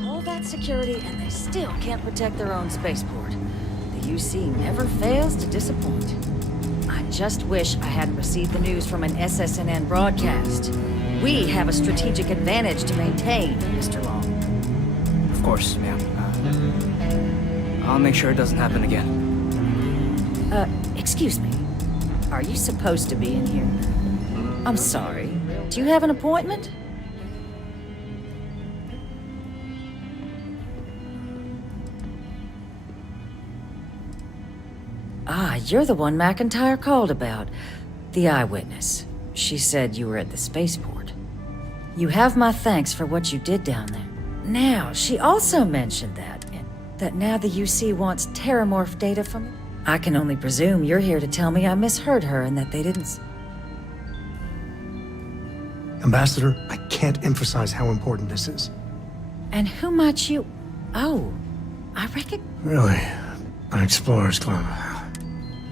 All that security, and they still can't protect their own spaceport. The UC never fails to disappoint. I just wish I hadn't received the news from an SSNN broadcast. We have a strategic advantage to maintain, Mr. Long. Of course, ma'am. I'll make sure it doesn't happen again. Excuse me. Are you supposed to be in here? I'm sorry. Do you have an appointment? Ah, you're the one McIntyre called about. The eyewitness. She said you were at the spaceport. You have my thanks for what you did down there. Now, she also mentioned that now the UC wants terramorph data from me. I can only presume you're here to tell me I misheard her and that they didn't... Ambassador, I can't emphasize how important this is. And who might you... Oh, I reckon... Really? An Explorers Club.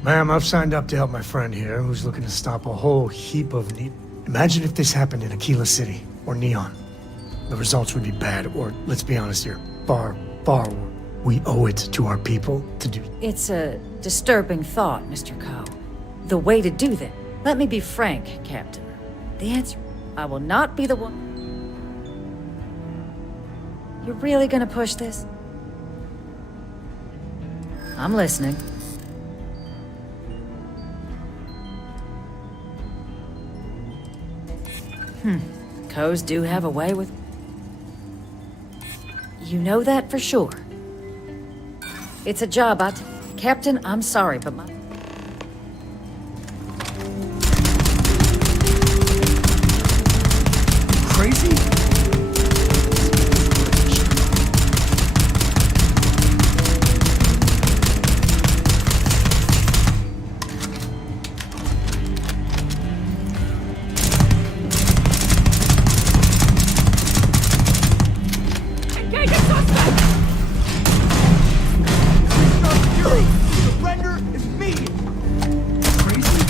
Ma'am, I've signed up to help my friend here, who's looking to stop a whole heap of need. Imagine if this happened in Aquila City, or Neon. The results would be bad, or, let's be honest here, far, far worse. We owe it to our people to do... It's a disturbing thought, Mr. Coe. The way to do that... Let me be frank, Captain. The answer... I will not be the one... You're really gonna push this? I'm listening. Coes do have a way with... You know that for sure. It's a job Captain, I'm sorry, but my... Crazy? Engage a suspect! Surrender immediately! Crazy?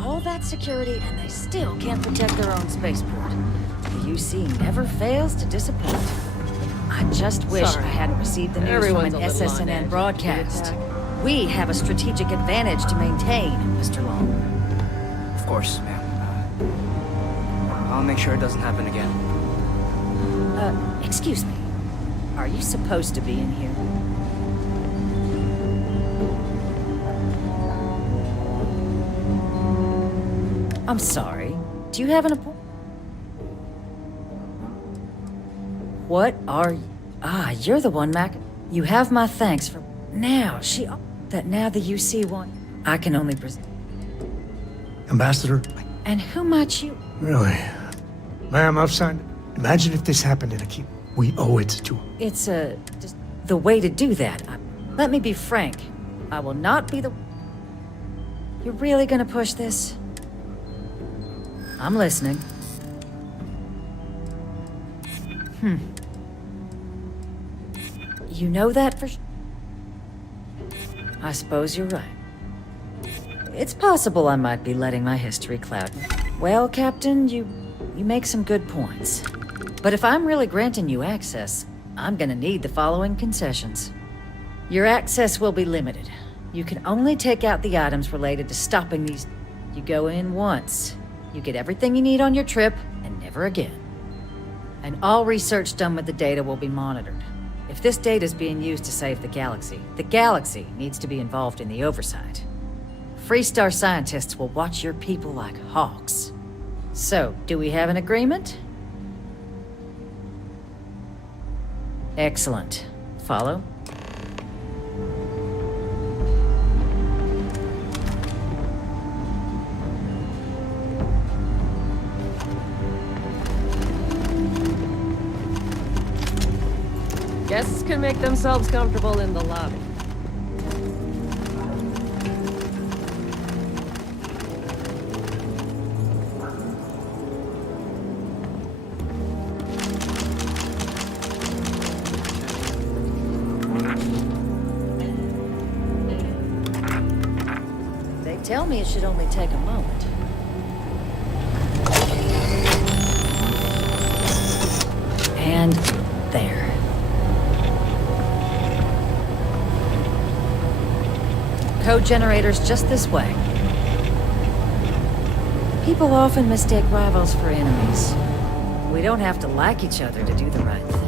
All that security, and they still can't protect their own spaceport. The UC never fails to disappoint. I just wish I hadn't received the news Everyone's from a an little on edge SSNN with broadcast. the attack. We have a strategic advantage to maintain, Mr. Long. Of course, ma'am. I'll make sure it doesn't happen again. Excuse me. Are you supposed to be in here? I'm sorry. Do you have an appointment? What are you? Ah, you're the one, Mac. You have my thanks for... Now, that now the UC want... I can only presume... Ambassador, And who might you... really? Ma'am, I've signed... Imagine if this happened in Aquila. We owe it to... It's the way to do that. Let me be frank. I will not be the... You're really gonna push this? I'm listening. You know that for... I suppose you're right. It's possible I might be letting my history cloud me. Well, Captain, you make some good points. But if I'm really granting you access, I'm gonna need the following concessions. Your access will be limited. You can only take out the items related to stopping these... You go in once. You get everything you need on your trip, and never again. And all research done with the data will be monitored. If this data is being used to save the galaxy needs to be involved in the oversight. Freestar scientists will watch your people like hawks. So, do we have an agreement? Excellent. Follow? Guests can make themselves comfortable in the lobby. tell me it should only take a moment. And there. Code generator's just this way. People often mistake rivals for enemies. We don't have to like each other to do the right thing.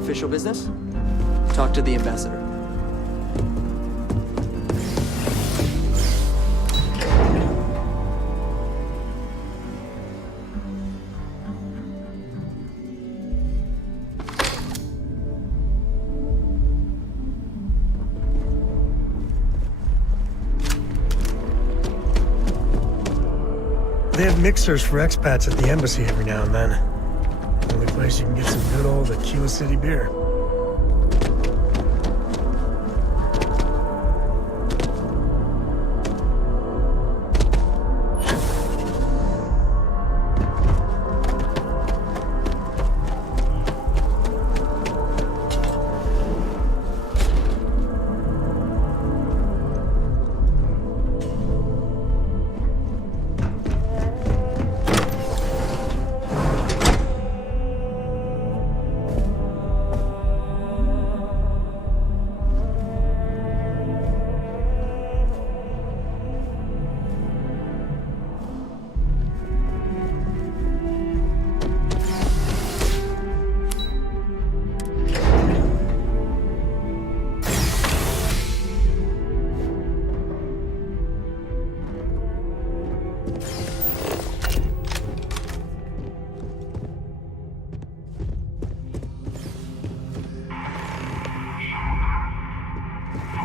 Official business? Talk to the ambassador. They have mixers for expats at the embassy every now and then. Only place you can get some good old Aquila City beer.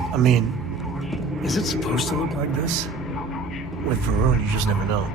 I mean, is it supposed to look like this? With Varun, you just never know.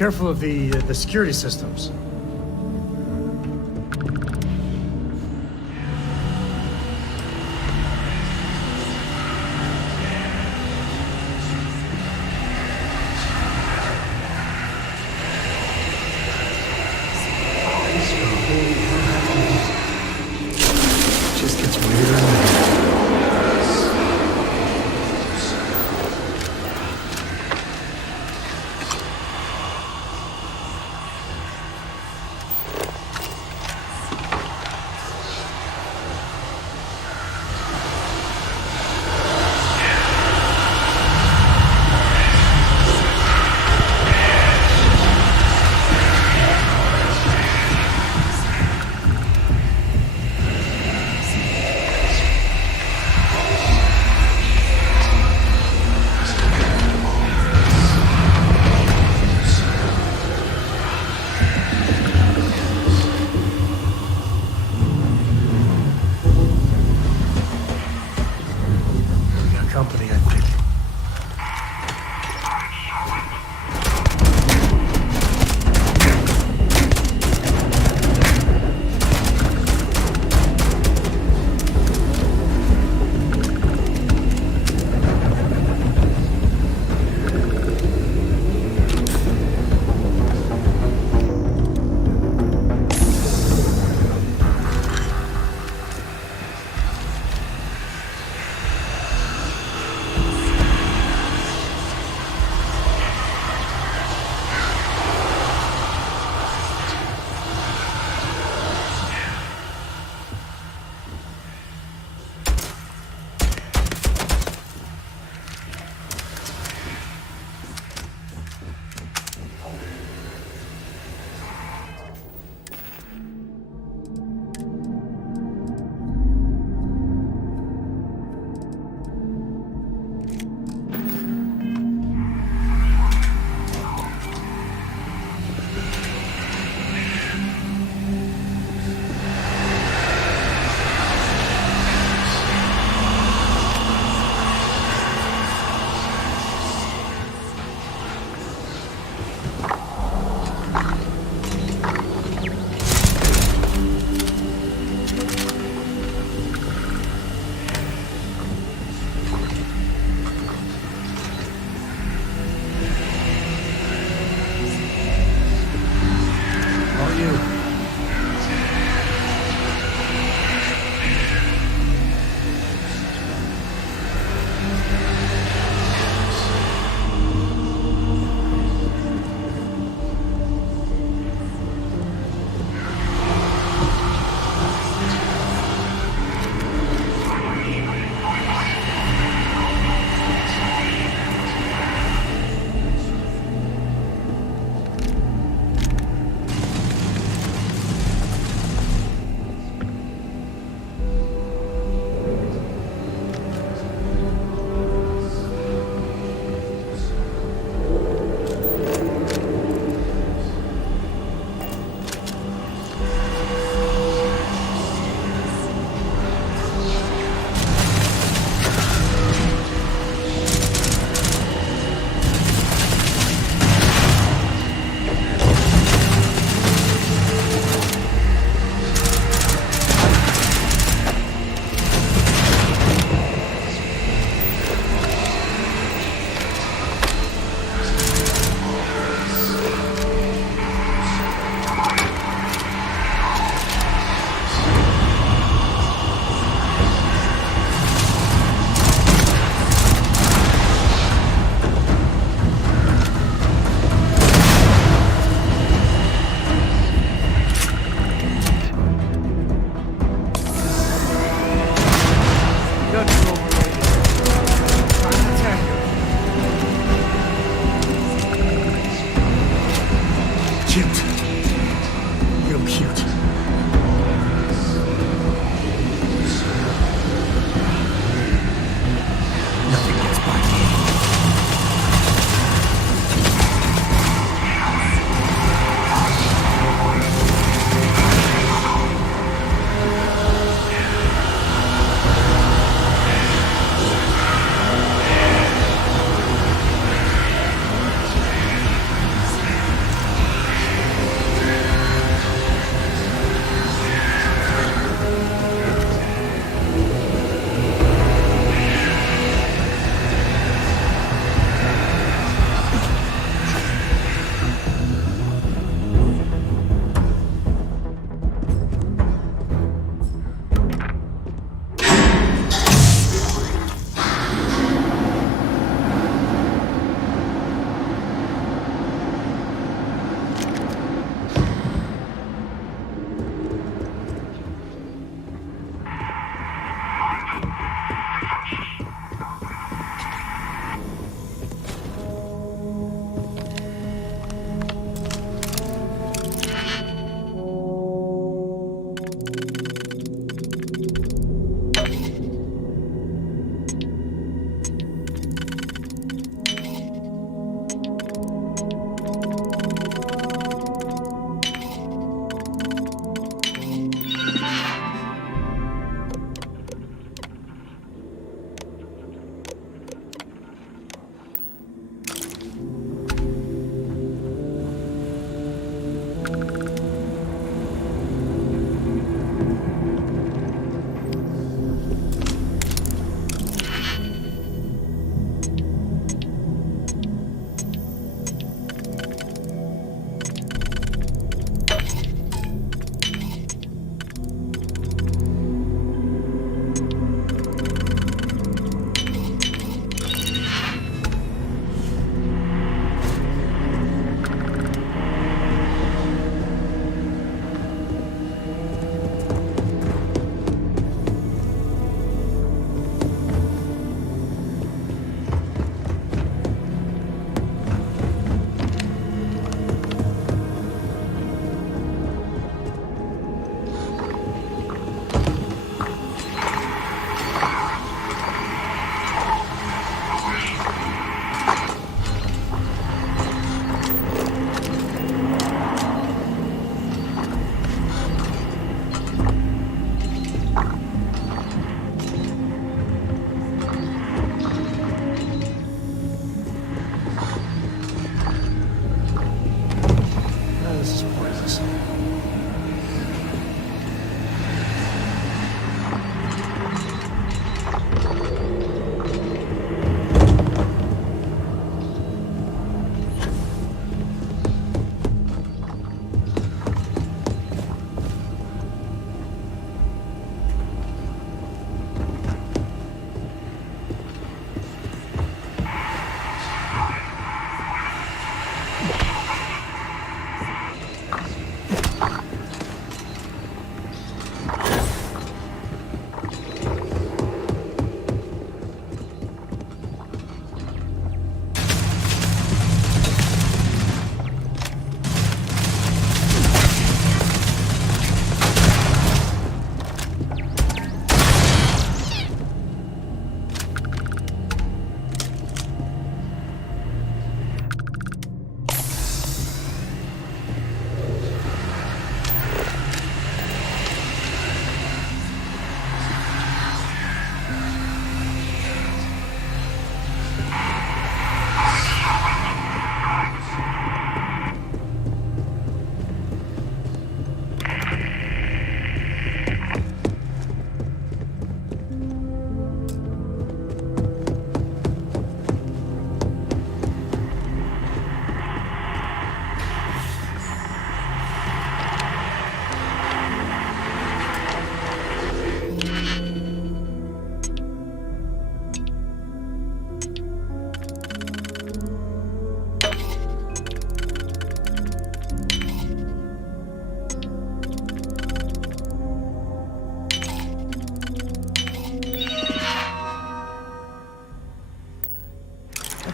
careful of the security systems. Just gets weirder and weirder. Company, I think.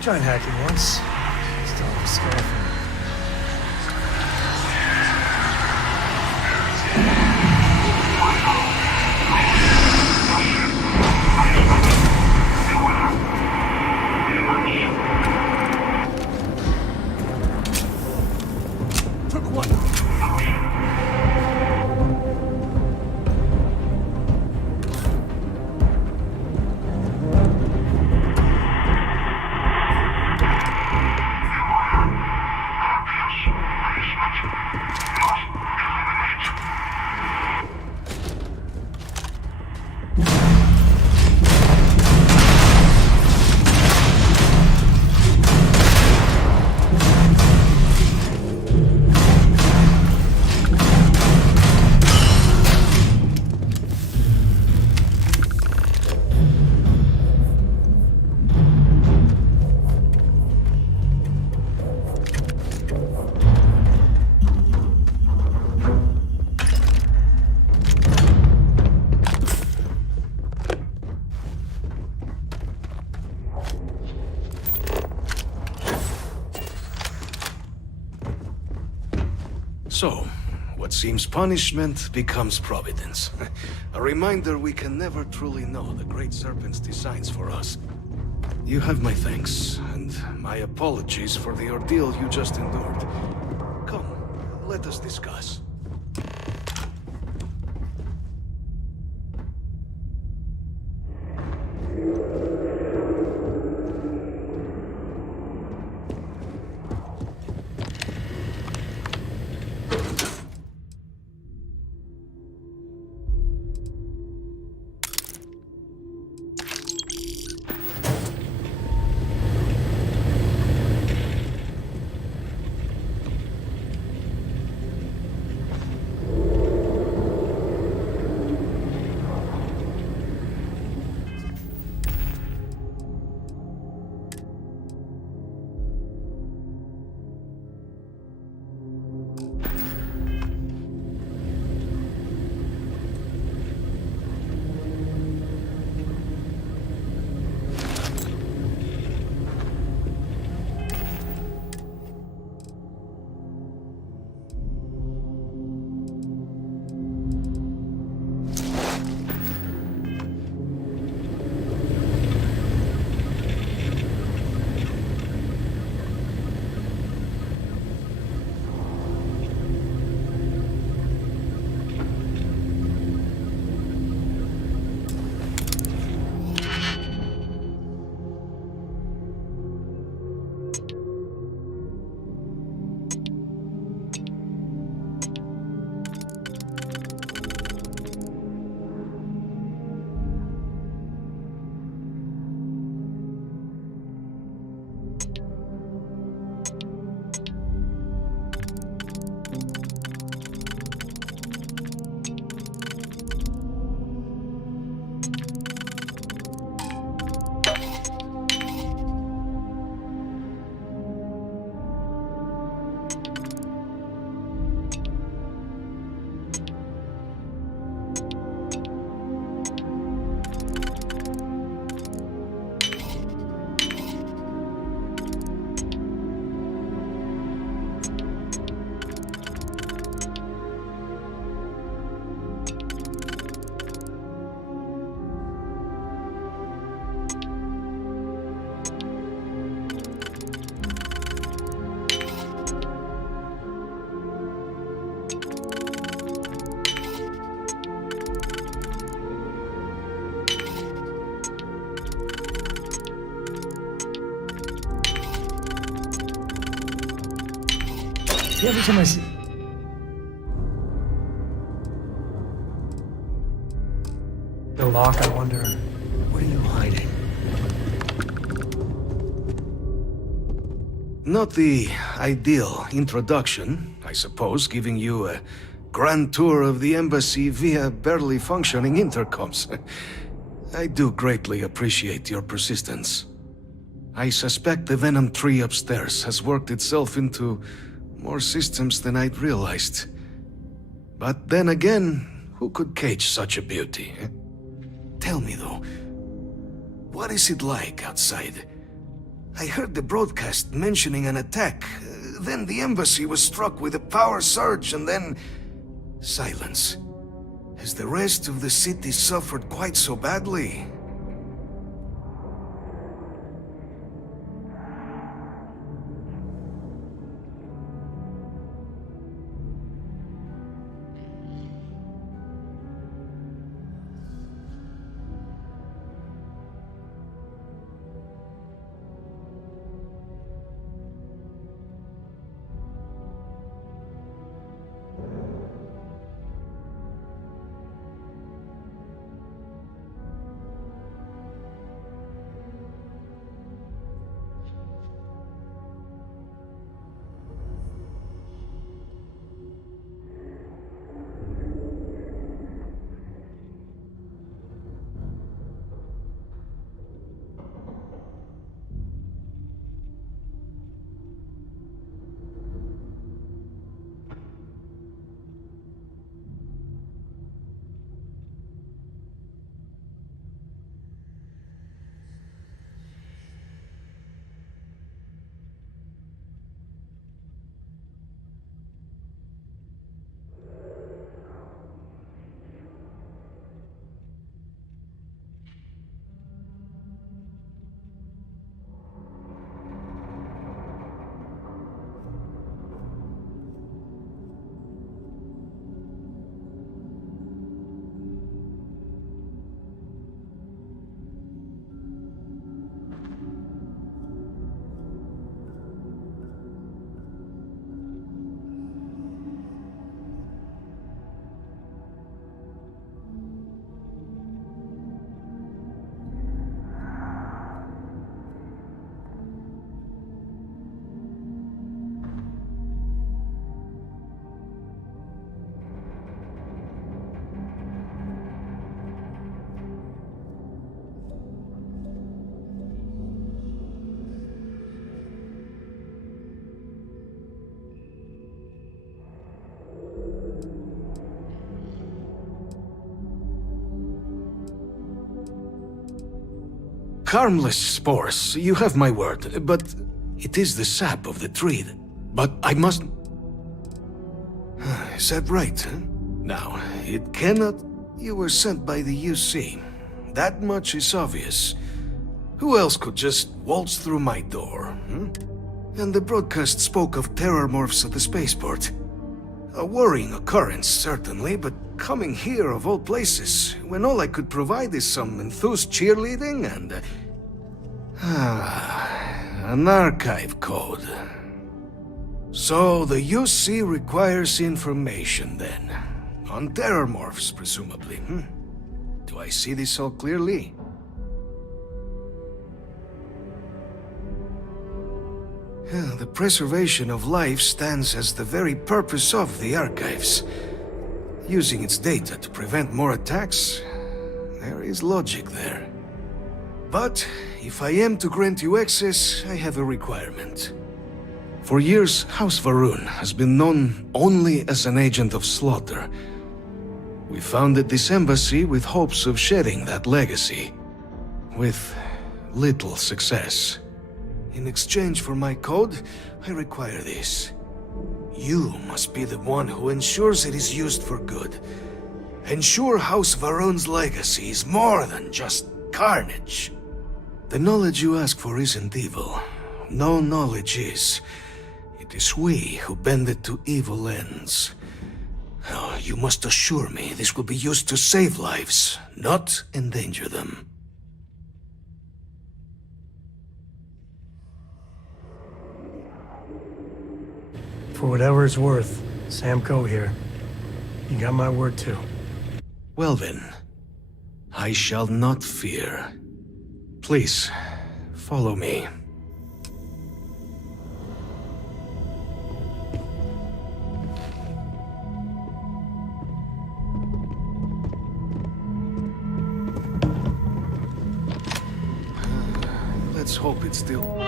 Tried hacking once. Still have a scar from it. So, what seems punishment becomes providence. A reminder we can never truly know the Great Serpent's designs for us. You have my thanks, and my apologies for the ordeal you just endured. Come, let us discuss. Every time I see... The lock, I wonder, what are you hiding? Not the ideal introduction, I suppose, giving you a grand tour of the embassy via barely functioning intercoms. I do greatly appreciate your persistence. I suspect the Venom tree upstairs has worked itself into more systems than I'd realized. But then again, who could cage such a beauty? Tell me though, what is it like outside? I heard the broadcast mentioning an attack. Then the embassy was struck with a power surge and then... silence. Has the rest of the city suffered quite so badly? Harmless spores, you have my word, but it is the sap of the tree. But I must... Is that right, huh? Now, it cannot... You were sent by the UC. That much is obvious. Who else could just waltz through my door, hmm? And the broadcast spoke of terror morphs at the spaceport. A worrying occurrence, certainly, but coming here of all places, when all I could provide is some enthused cheerleading and... an archive code. So the UC requires information, then. On terror morphs, presumably, hmm? Do I see this all clearly? The preservation of life stands as the very purpose of the archives. Using its data to prevent more attacks, there is logic there. But if I am to grant you access, I have a requirement. For years, House Varun has been known only as an agent of slaughter. We founded this embassy with hopes of shedding that legacy, with little success. In exchange for my code, I require this. You must be the one who ensures it is used for good. Ensure House Varun's legacy is more than just carnage. The knowledge you ask for isn't evil. No knowledge is. It is we who bend it to evil ends. Oh, you must assure me this will be used to save lives, not endanger them. For whatever it's worth, Sam Coe here. You got my word too. Well then, I shall not fear. Please, follow me. Let's hope it's still...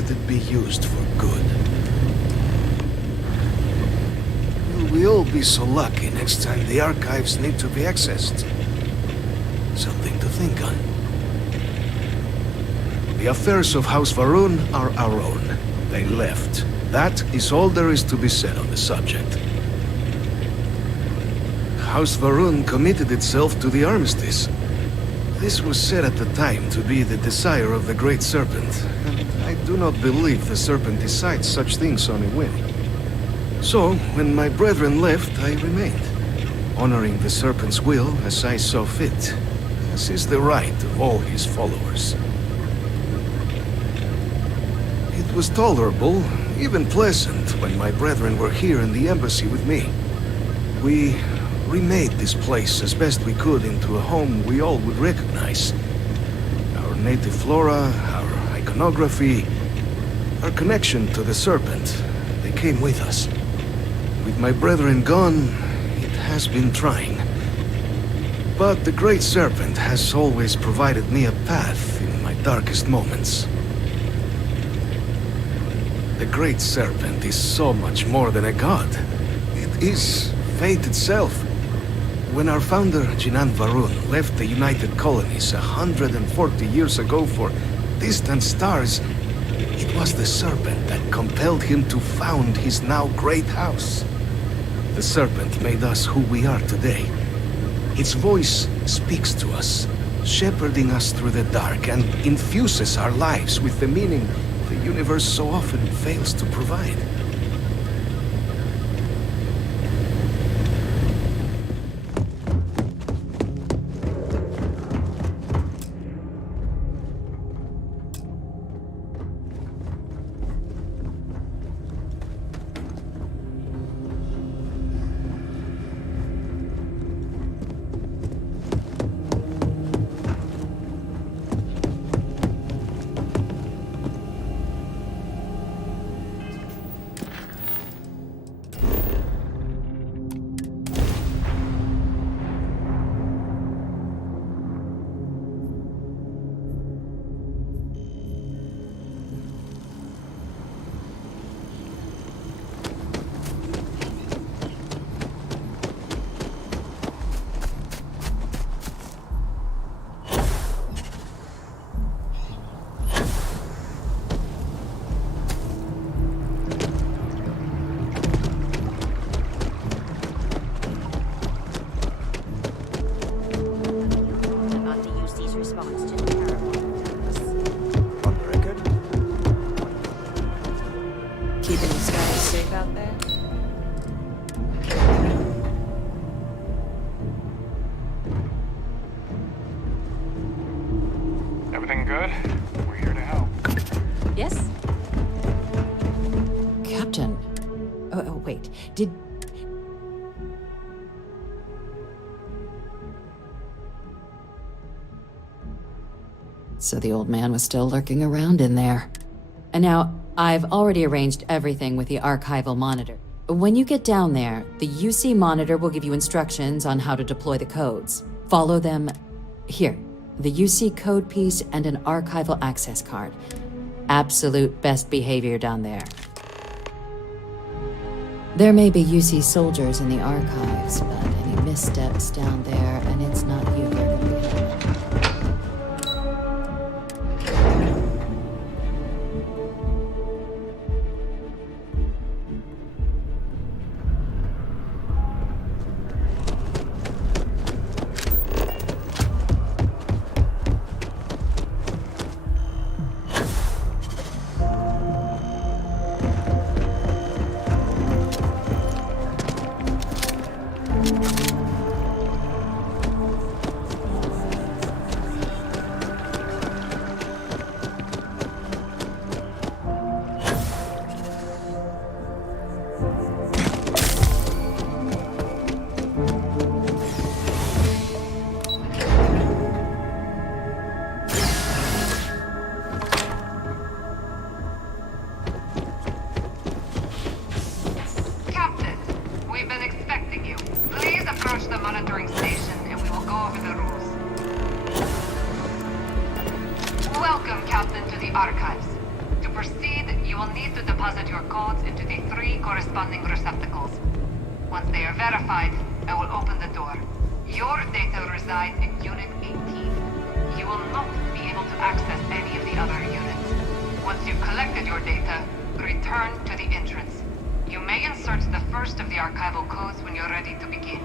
let it be used for good. Will we all be so lucky next time the archives need to be accessed? Something to think on. The affairs of House Varun are our own. They left. That is all there is to be said on the subject. House Varun committed itself to the armistice. This was said at the time to be the desire of the Great Serpent, and I do not believe the Serpent decides such things on a whim. So, when my brethren left, I remained, honoring the Serpent's will as I saw fit, as is the right of all his followers. It was tolerable, even pleasant, when my brethren were here in the embassy with me. We remade this place as best we could into a home we all would recognize. Our native flora, our iconography, our connection to the Serpent, they came with us. With my brethren gone, it has been trying. But the Great Serpent has always provided me a path in my darkest moments. The Great Serpent is so much more than a god. It is fate itself. When our founder, Jinan Varun, left the United Colonies 140 years ago for distant stars, it was the Serpent that compelled him to found his now great house. The Serpent made us who we are today. Its voice speaks to us, shepherding us through the dark and infuses our lives with the meaning the universe so often fails to provide. Everything good? We're here to help. Yes? Captain. Oh, wait. Did... So the old man was still lurking around in there. And now, I've already arranged everything with the archival monitor. When you get down there, the UC monitor will give you instructions on how to deploy the codes. Follow them here. The UC code piece and an archival access card. Absolute best behavior down there. There may be UC soldiers in the archives, but any missteps down there, and it's not you they're gonna be helping. Welcome, Captain, to the Archives. To proceed You will need to deposit your codes into the 3 corresponding receptacles. Once they are verified, I will open the door. Your data resides in Unit 18. You will not be able to access any of the other units. Once you've collected your data, return to the entrance. You may insert the first of the archival codes when you're ready to begin.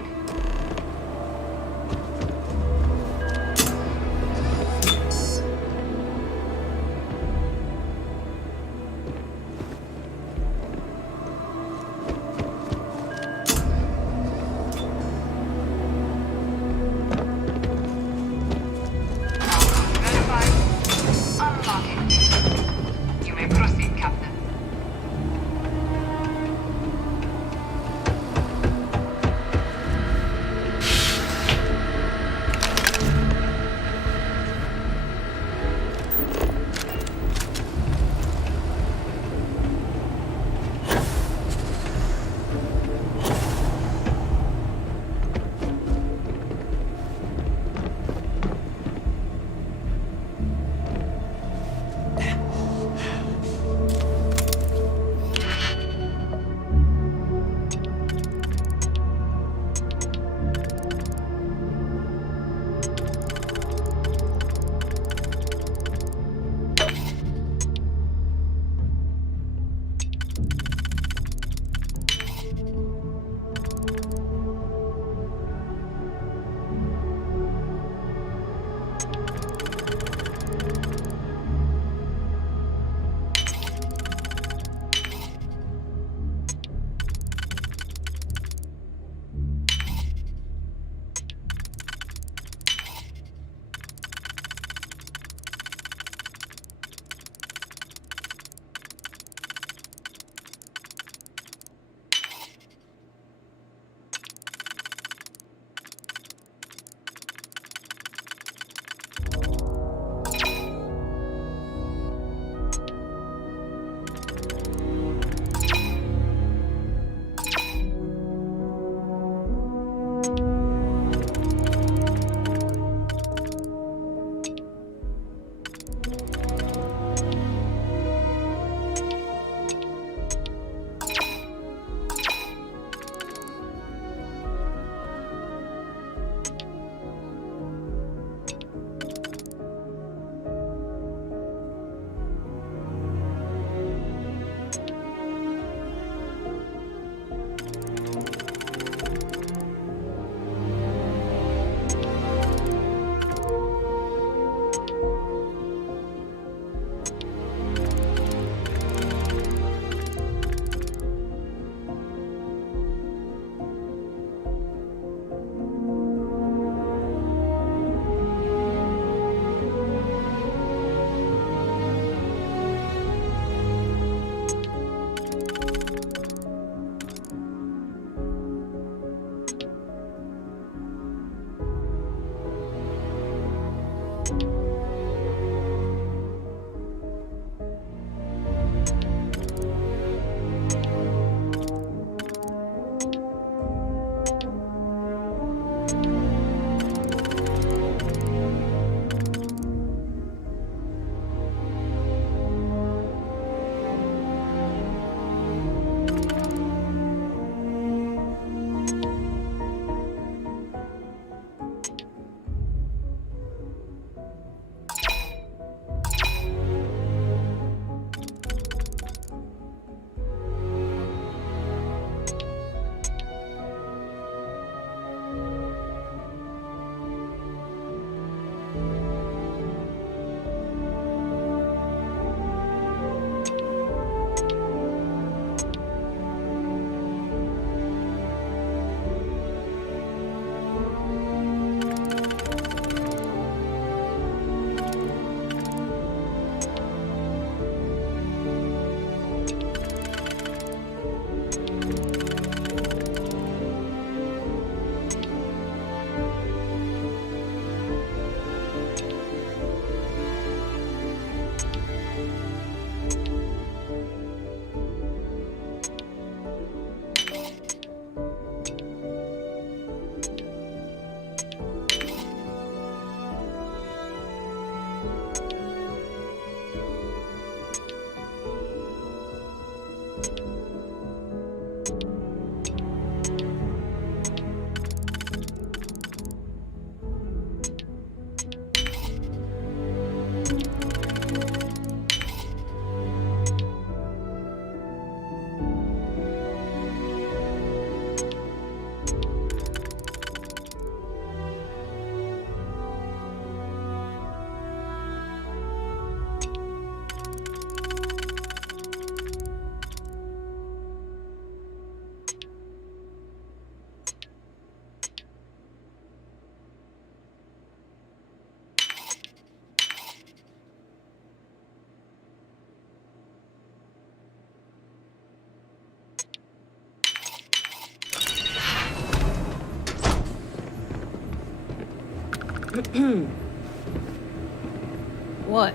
What?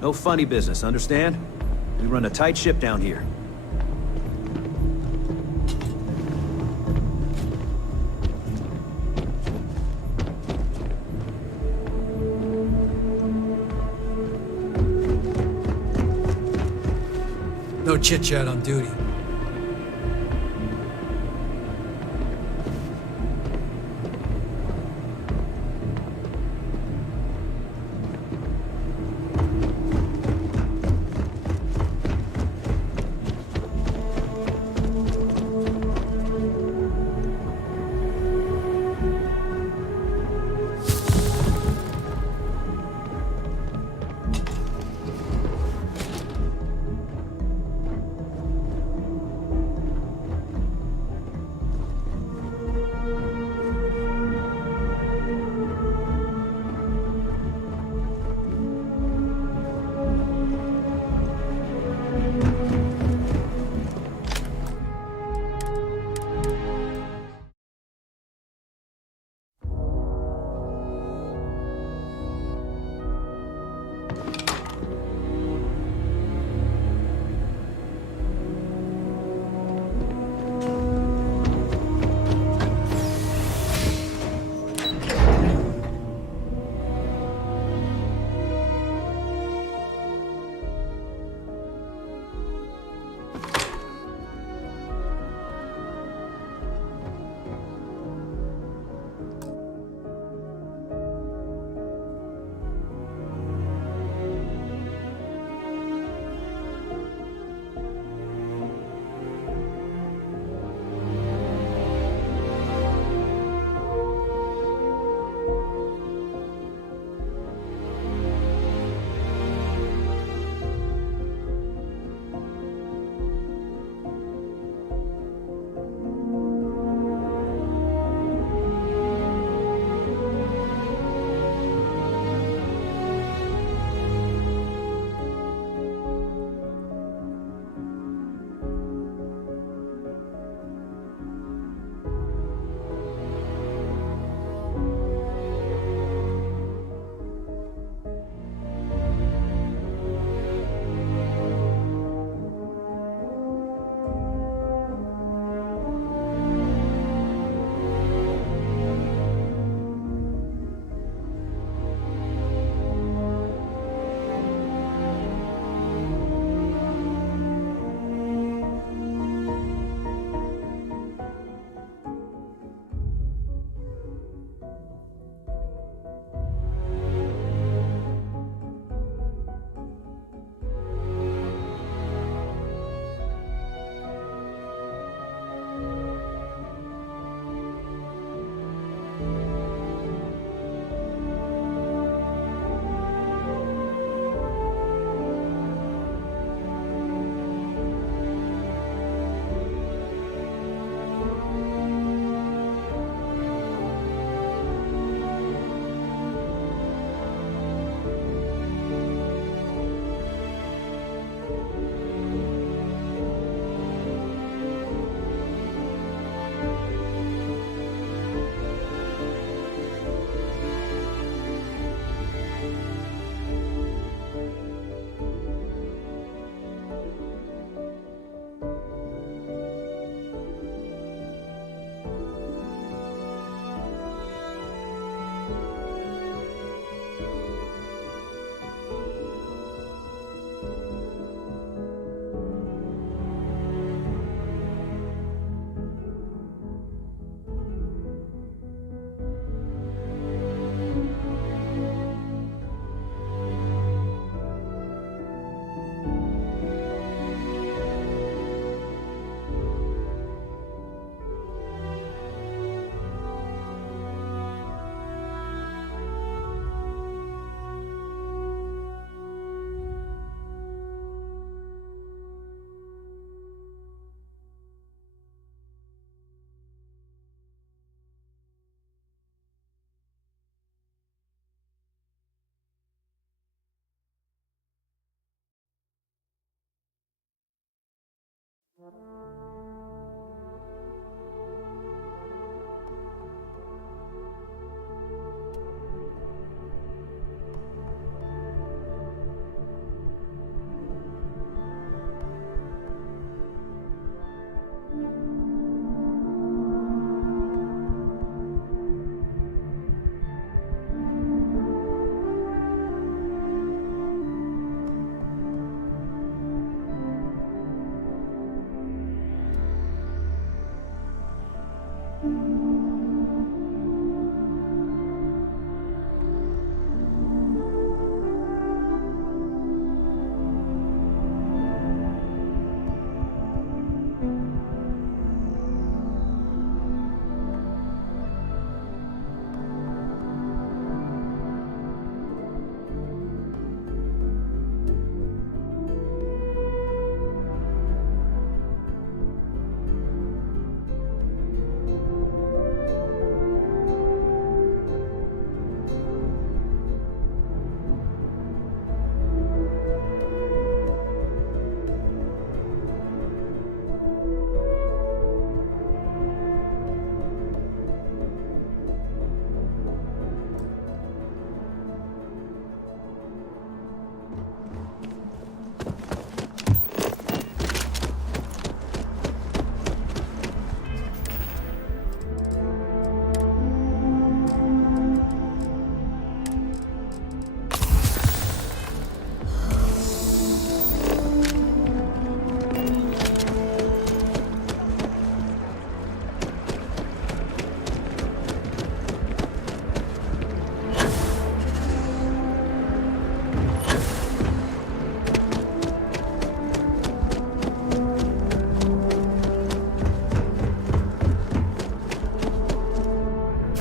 No funny business, understand? We run a tight ship down here. No chit-chat on duty.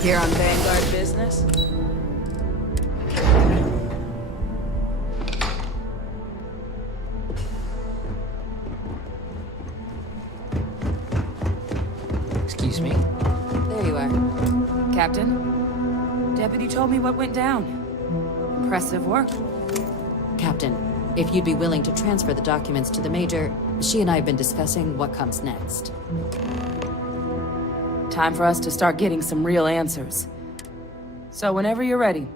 Here on Vanguard business? Excuse me? There you are. Captain, Deputy told me what went down. Impressive work. Captain, if you'd be willing to transfer the documents to the Major, she and I have been discussing what comes next. Time for us to start getting some real answers. So whenever you're ready.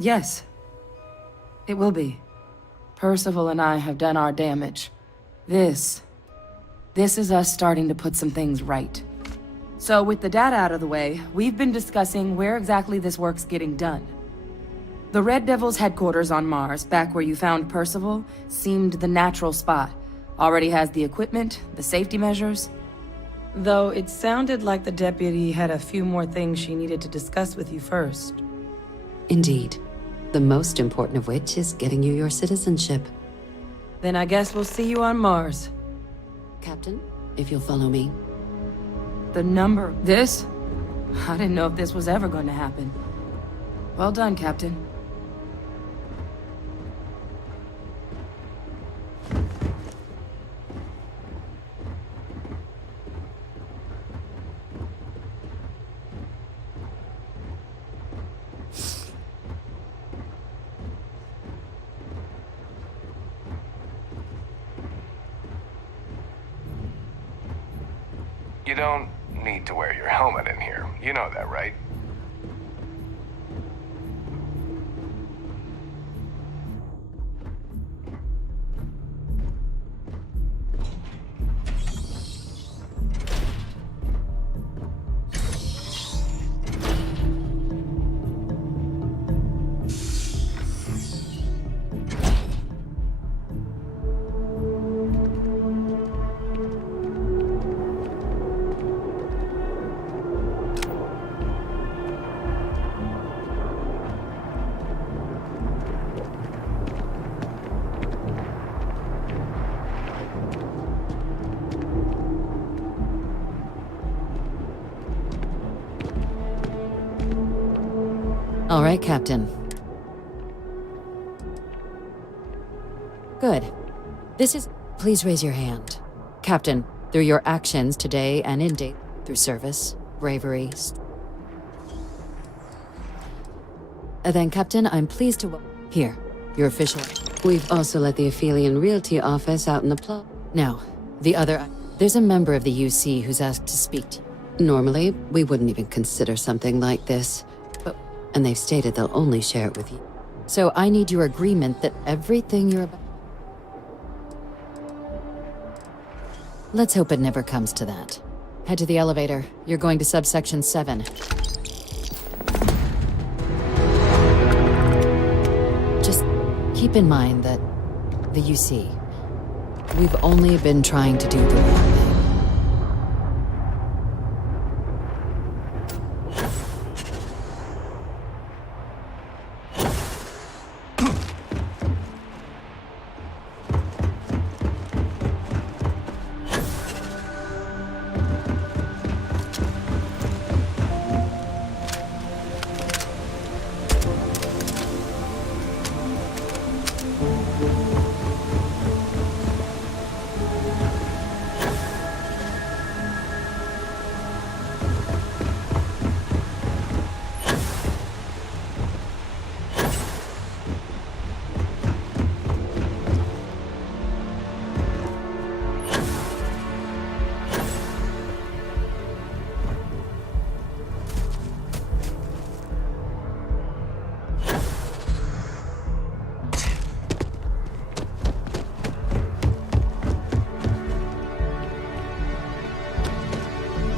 Yes. It will be. Percival and I have done our damage. This is us starting to put some things right. So with the data out of the way, we've been discussing where exactly this work's getting done. The Red Devil's headquarters on Mars, back where you found Percival, seemed the natural spot. Already has the equipment, the safety measures. Though it sounded like the deputy had a few more things she needed to discuss with you first. Indeed. The most important of which is getting you your citizenship. Then I guess we'll see you on Mars. Captain, if you'll follow me. The number... This? I didn't know if this was ever going to happen. Well done, Captain. You don't need to wear your helmet in here. You know that, right? All right, Captain. Good. This is... Please raise your hand. Captain, through your actions today and in date through service, bravery. Then, Captain, I'm pleased to... Here, your official... We've also let the Aphelion Realty office out in the plaza. Now, the other... There's a member of the UC who's asked to speak to you. Normally, we wouldn't even consider something like this. And they've stated they'll only share it with you. So I need your agreement that everything you're about... Let's hope it never comes to that. Head to the elevator. You're going to subsection 7. Just keep in mind that the UC, we've only been trying to do the right thing.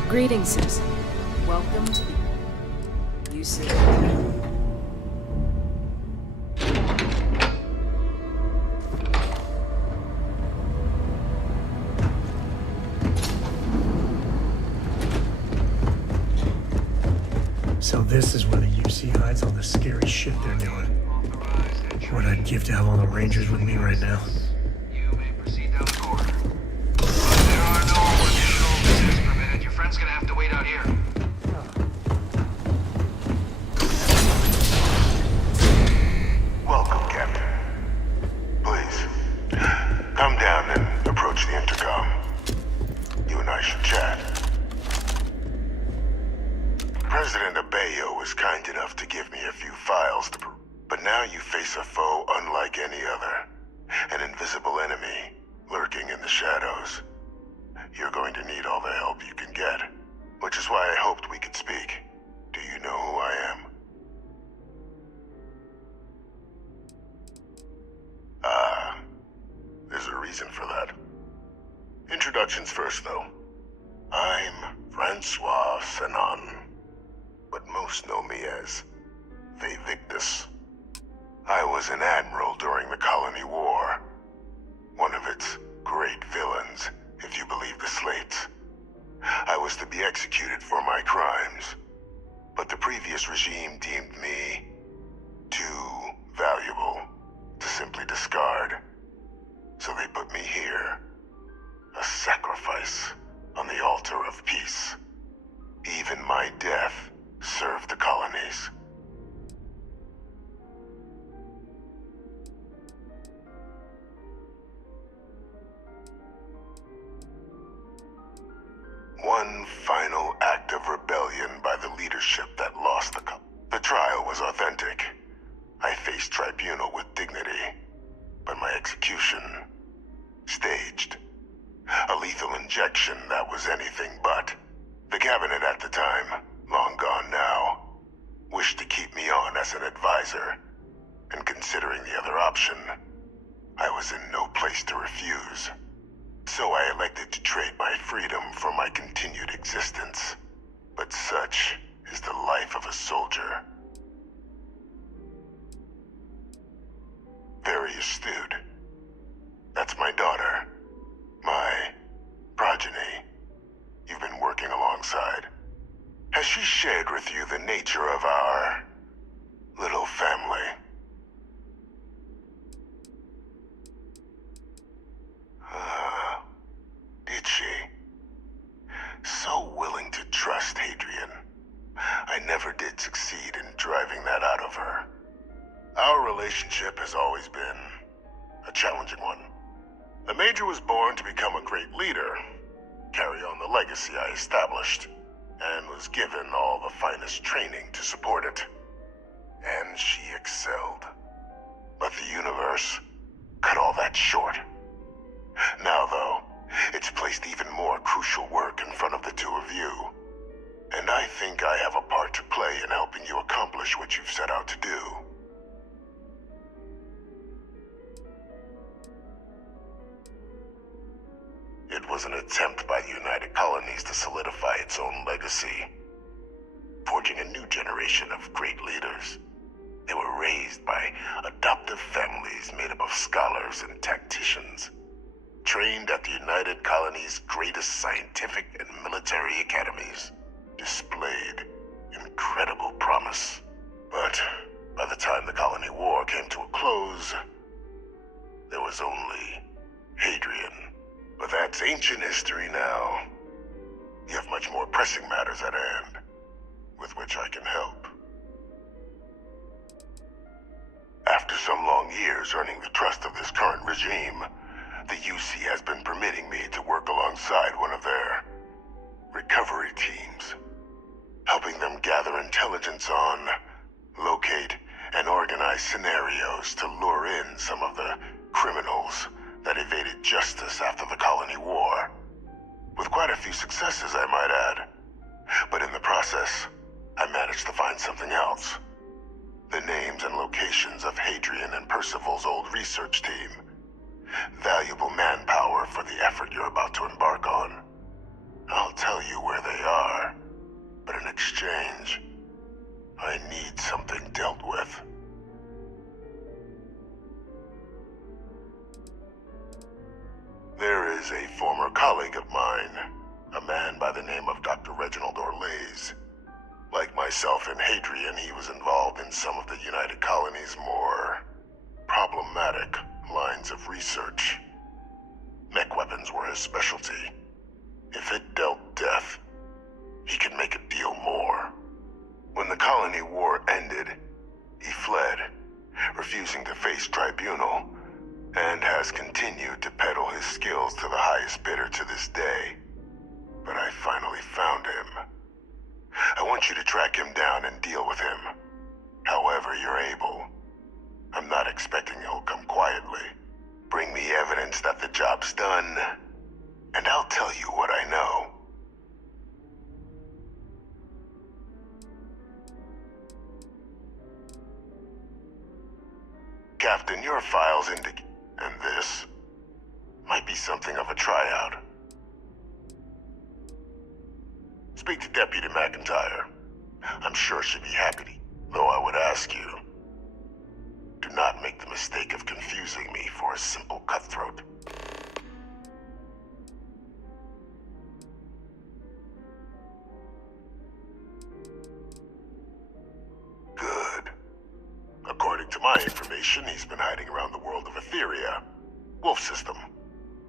Greetings, citizen. Welcome to the UC. So this is where the UC hides all the scary shit they're doing. What I'd give to have all the Rangers with me right now. Friend's gonna have to wait out here. Welcome, Captain. Please, come down and approach the intercom. You and I should chat. President Abeyo was kind enough to give me a few files but now you face a foe unlike any other. An invisible enemy, lurking in the shadows. You're going to need all the help you can get, which is why I hoped we could speak. Do you know who I am? There's a reason for that. Introductions first, though. I'm Francois Sanon, but most know me as Victus. I was an admiral during the Colony War, one of its great villains, if you believe the slates. I was to be executed for my crimes, but the previous regime deemed me too valuable to simply discard. So they put me here, a sacrifice on the altar of peace. Even my death served the colonies. One final act of rebellion by the leadership that lost the trial was authentic. I faced tribunal with dignity, but my execution, staged. A lethal injection that was anything but. The cabinet at the time, long gone now, wished to keep me on as an advisor, and considering the other option, I was in no place to refuse. So I elected to trade my freedom for my continued existence. But such is the life of a soldier. Very astute. That's my daughter. My progeny. You've been working alongside. Has she shared with you the nature of our little family? Did she? So willing to trust Hadrian. I never did succeed in driving that out of her. Our relationship has always been a challenging one. The Major was born to become a great leader, carry on the legacy I established. and was given all the finest training to support it. And she excelled. But the universe cut all that short. Now, though, it's placed even more crucial work in front of the two of you. And I think I have a part to play in helping you accomplish what you've set out to do. It was an attempt by the United Colonies to solidify its own legacy, forging a new generation of great leaders. They were raised by adoptive families made up of scholars and tacticians, trained at the United Colonies' greatest scientific and military academies, displayed incredible promise. But by the time the Colony War came to a close, there was only Hadrian. But that's ancient history now. You have much more pressing matters at hand, with which I can help. After some long years earning the trust of this current regime, the UC has been permitting me to work alongside one of their recovery teams, helping them gather intelligence on, locate, and organize scenarios to lure in some of the criminals that evaded justice after the Colony War. With quite a few successes, I might add. But in the process, I managed to find something else. The names and locations of Hadrian and Percival's old research team. Valuable manpower for the effort you're about to embark on. I'll tell you where they are, but in exchange, I need something dealt with. There is a former colleague of mine, a man by the name of Dr. Reginald Orlaise. Like myself and Hadrian, he was involved in some of the United Colonies' more problematic lines of research. Mech weapons were his specialty. If it dealt death, he could make a deal more. When the Colony War ended, he fled, refusing to face tribunal, and has continued to peddle his skills to the highest bidder to this day. But I finally found him. I want you to track him down and deal with him, however you're able. I'm not expecting he'll come quietly. Bring me evidence that the job's done, and I'll tell you what I know. Captain, your files indicate, and this might be something of a tryout. Speak to Deputy McIntyre. I'm sure she'd be happy to, though I would ask you, do not make the mistake of confusing me for a simple cutthroat. Good. According to my information, he's been hiding around the world of Etheria. Wolf system.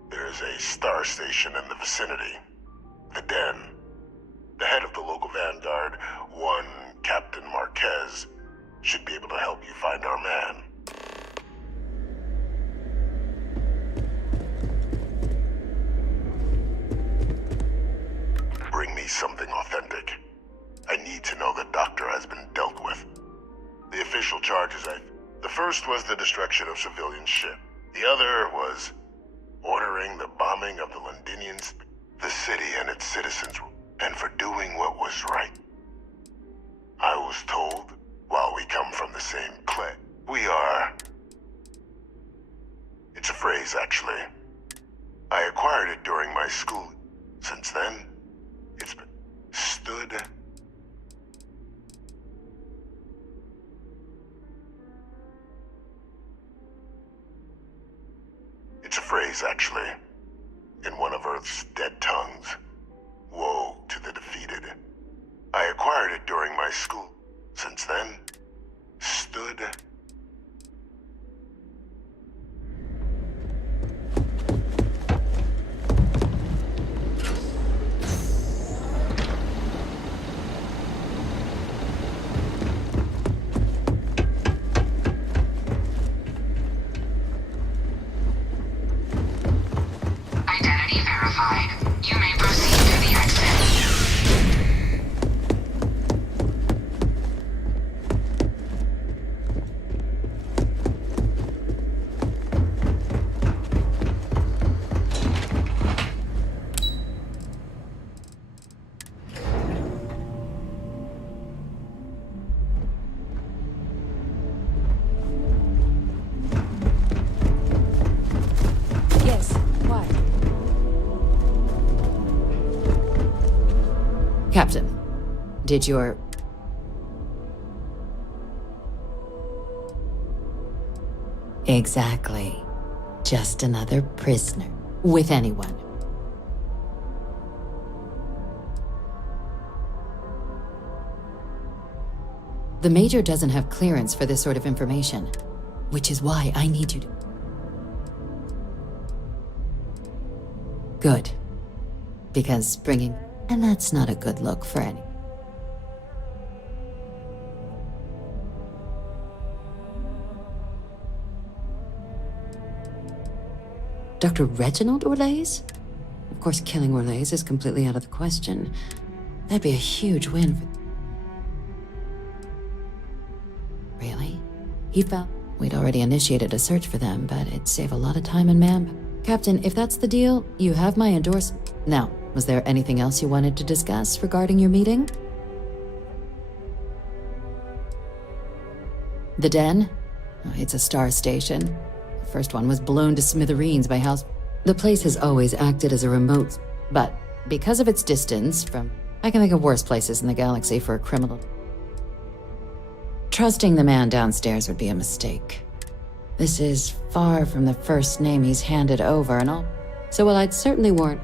There's a star station in the vicinity. The Den. The head of the local vanguard, one Captain Marquez, should be able to help you find our man. Bring me something authentic. I need to know the doctor has been dealt with. The official charges the first was the destruction of civilian ship. The other was ordering the bombing of the Londinians, the city and its citizens, and for doing what was right. I was told, while we come from the same clay, we are... It's a phrase, actually. I acquired it during my school. Since then, it's been stood... It's a phrase, actually, in one of Earth's dead tongues. Woe to the defeated. I acquired it during my school. Since then, stood... Identity verified. You may proceed to the exit. Captain, did your... Exactly. Just another prisoner. With anyone. The Major doesn't have clearance for this sort of information, which is why I need you to... Good. Because bringing... And that's not a good look for any... Dr. Reginald Orlaise? Of course, killing Orlaise is completely out of the question. That'd be a huge win for... Really? He found... We'd already initiated a search for them, but it'd save a lot of time and man... Captain, if that's the deal, you have my endorsement. Now, was there anything else you wanted to discuss regarding your meeting? The Den? Oh, it's a star station. The first one was blown to smithereens by House... The place has always acted as a remote... But because of its distance from... I can think of worse places in the galaxy for a criminal... Trusting the man downstairs would be a mistake. This is far from the first name he's handed over and all. So while I'd certainly warn...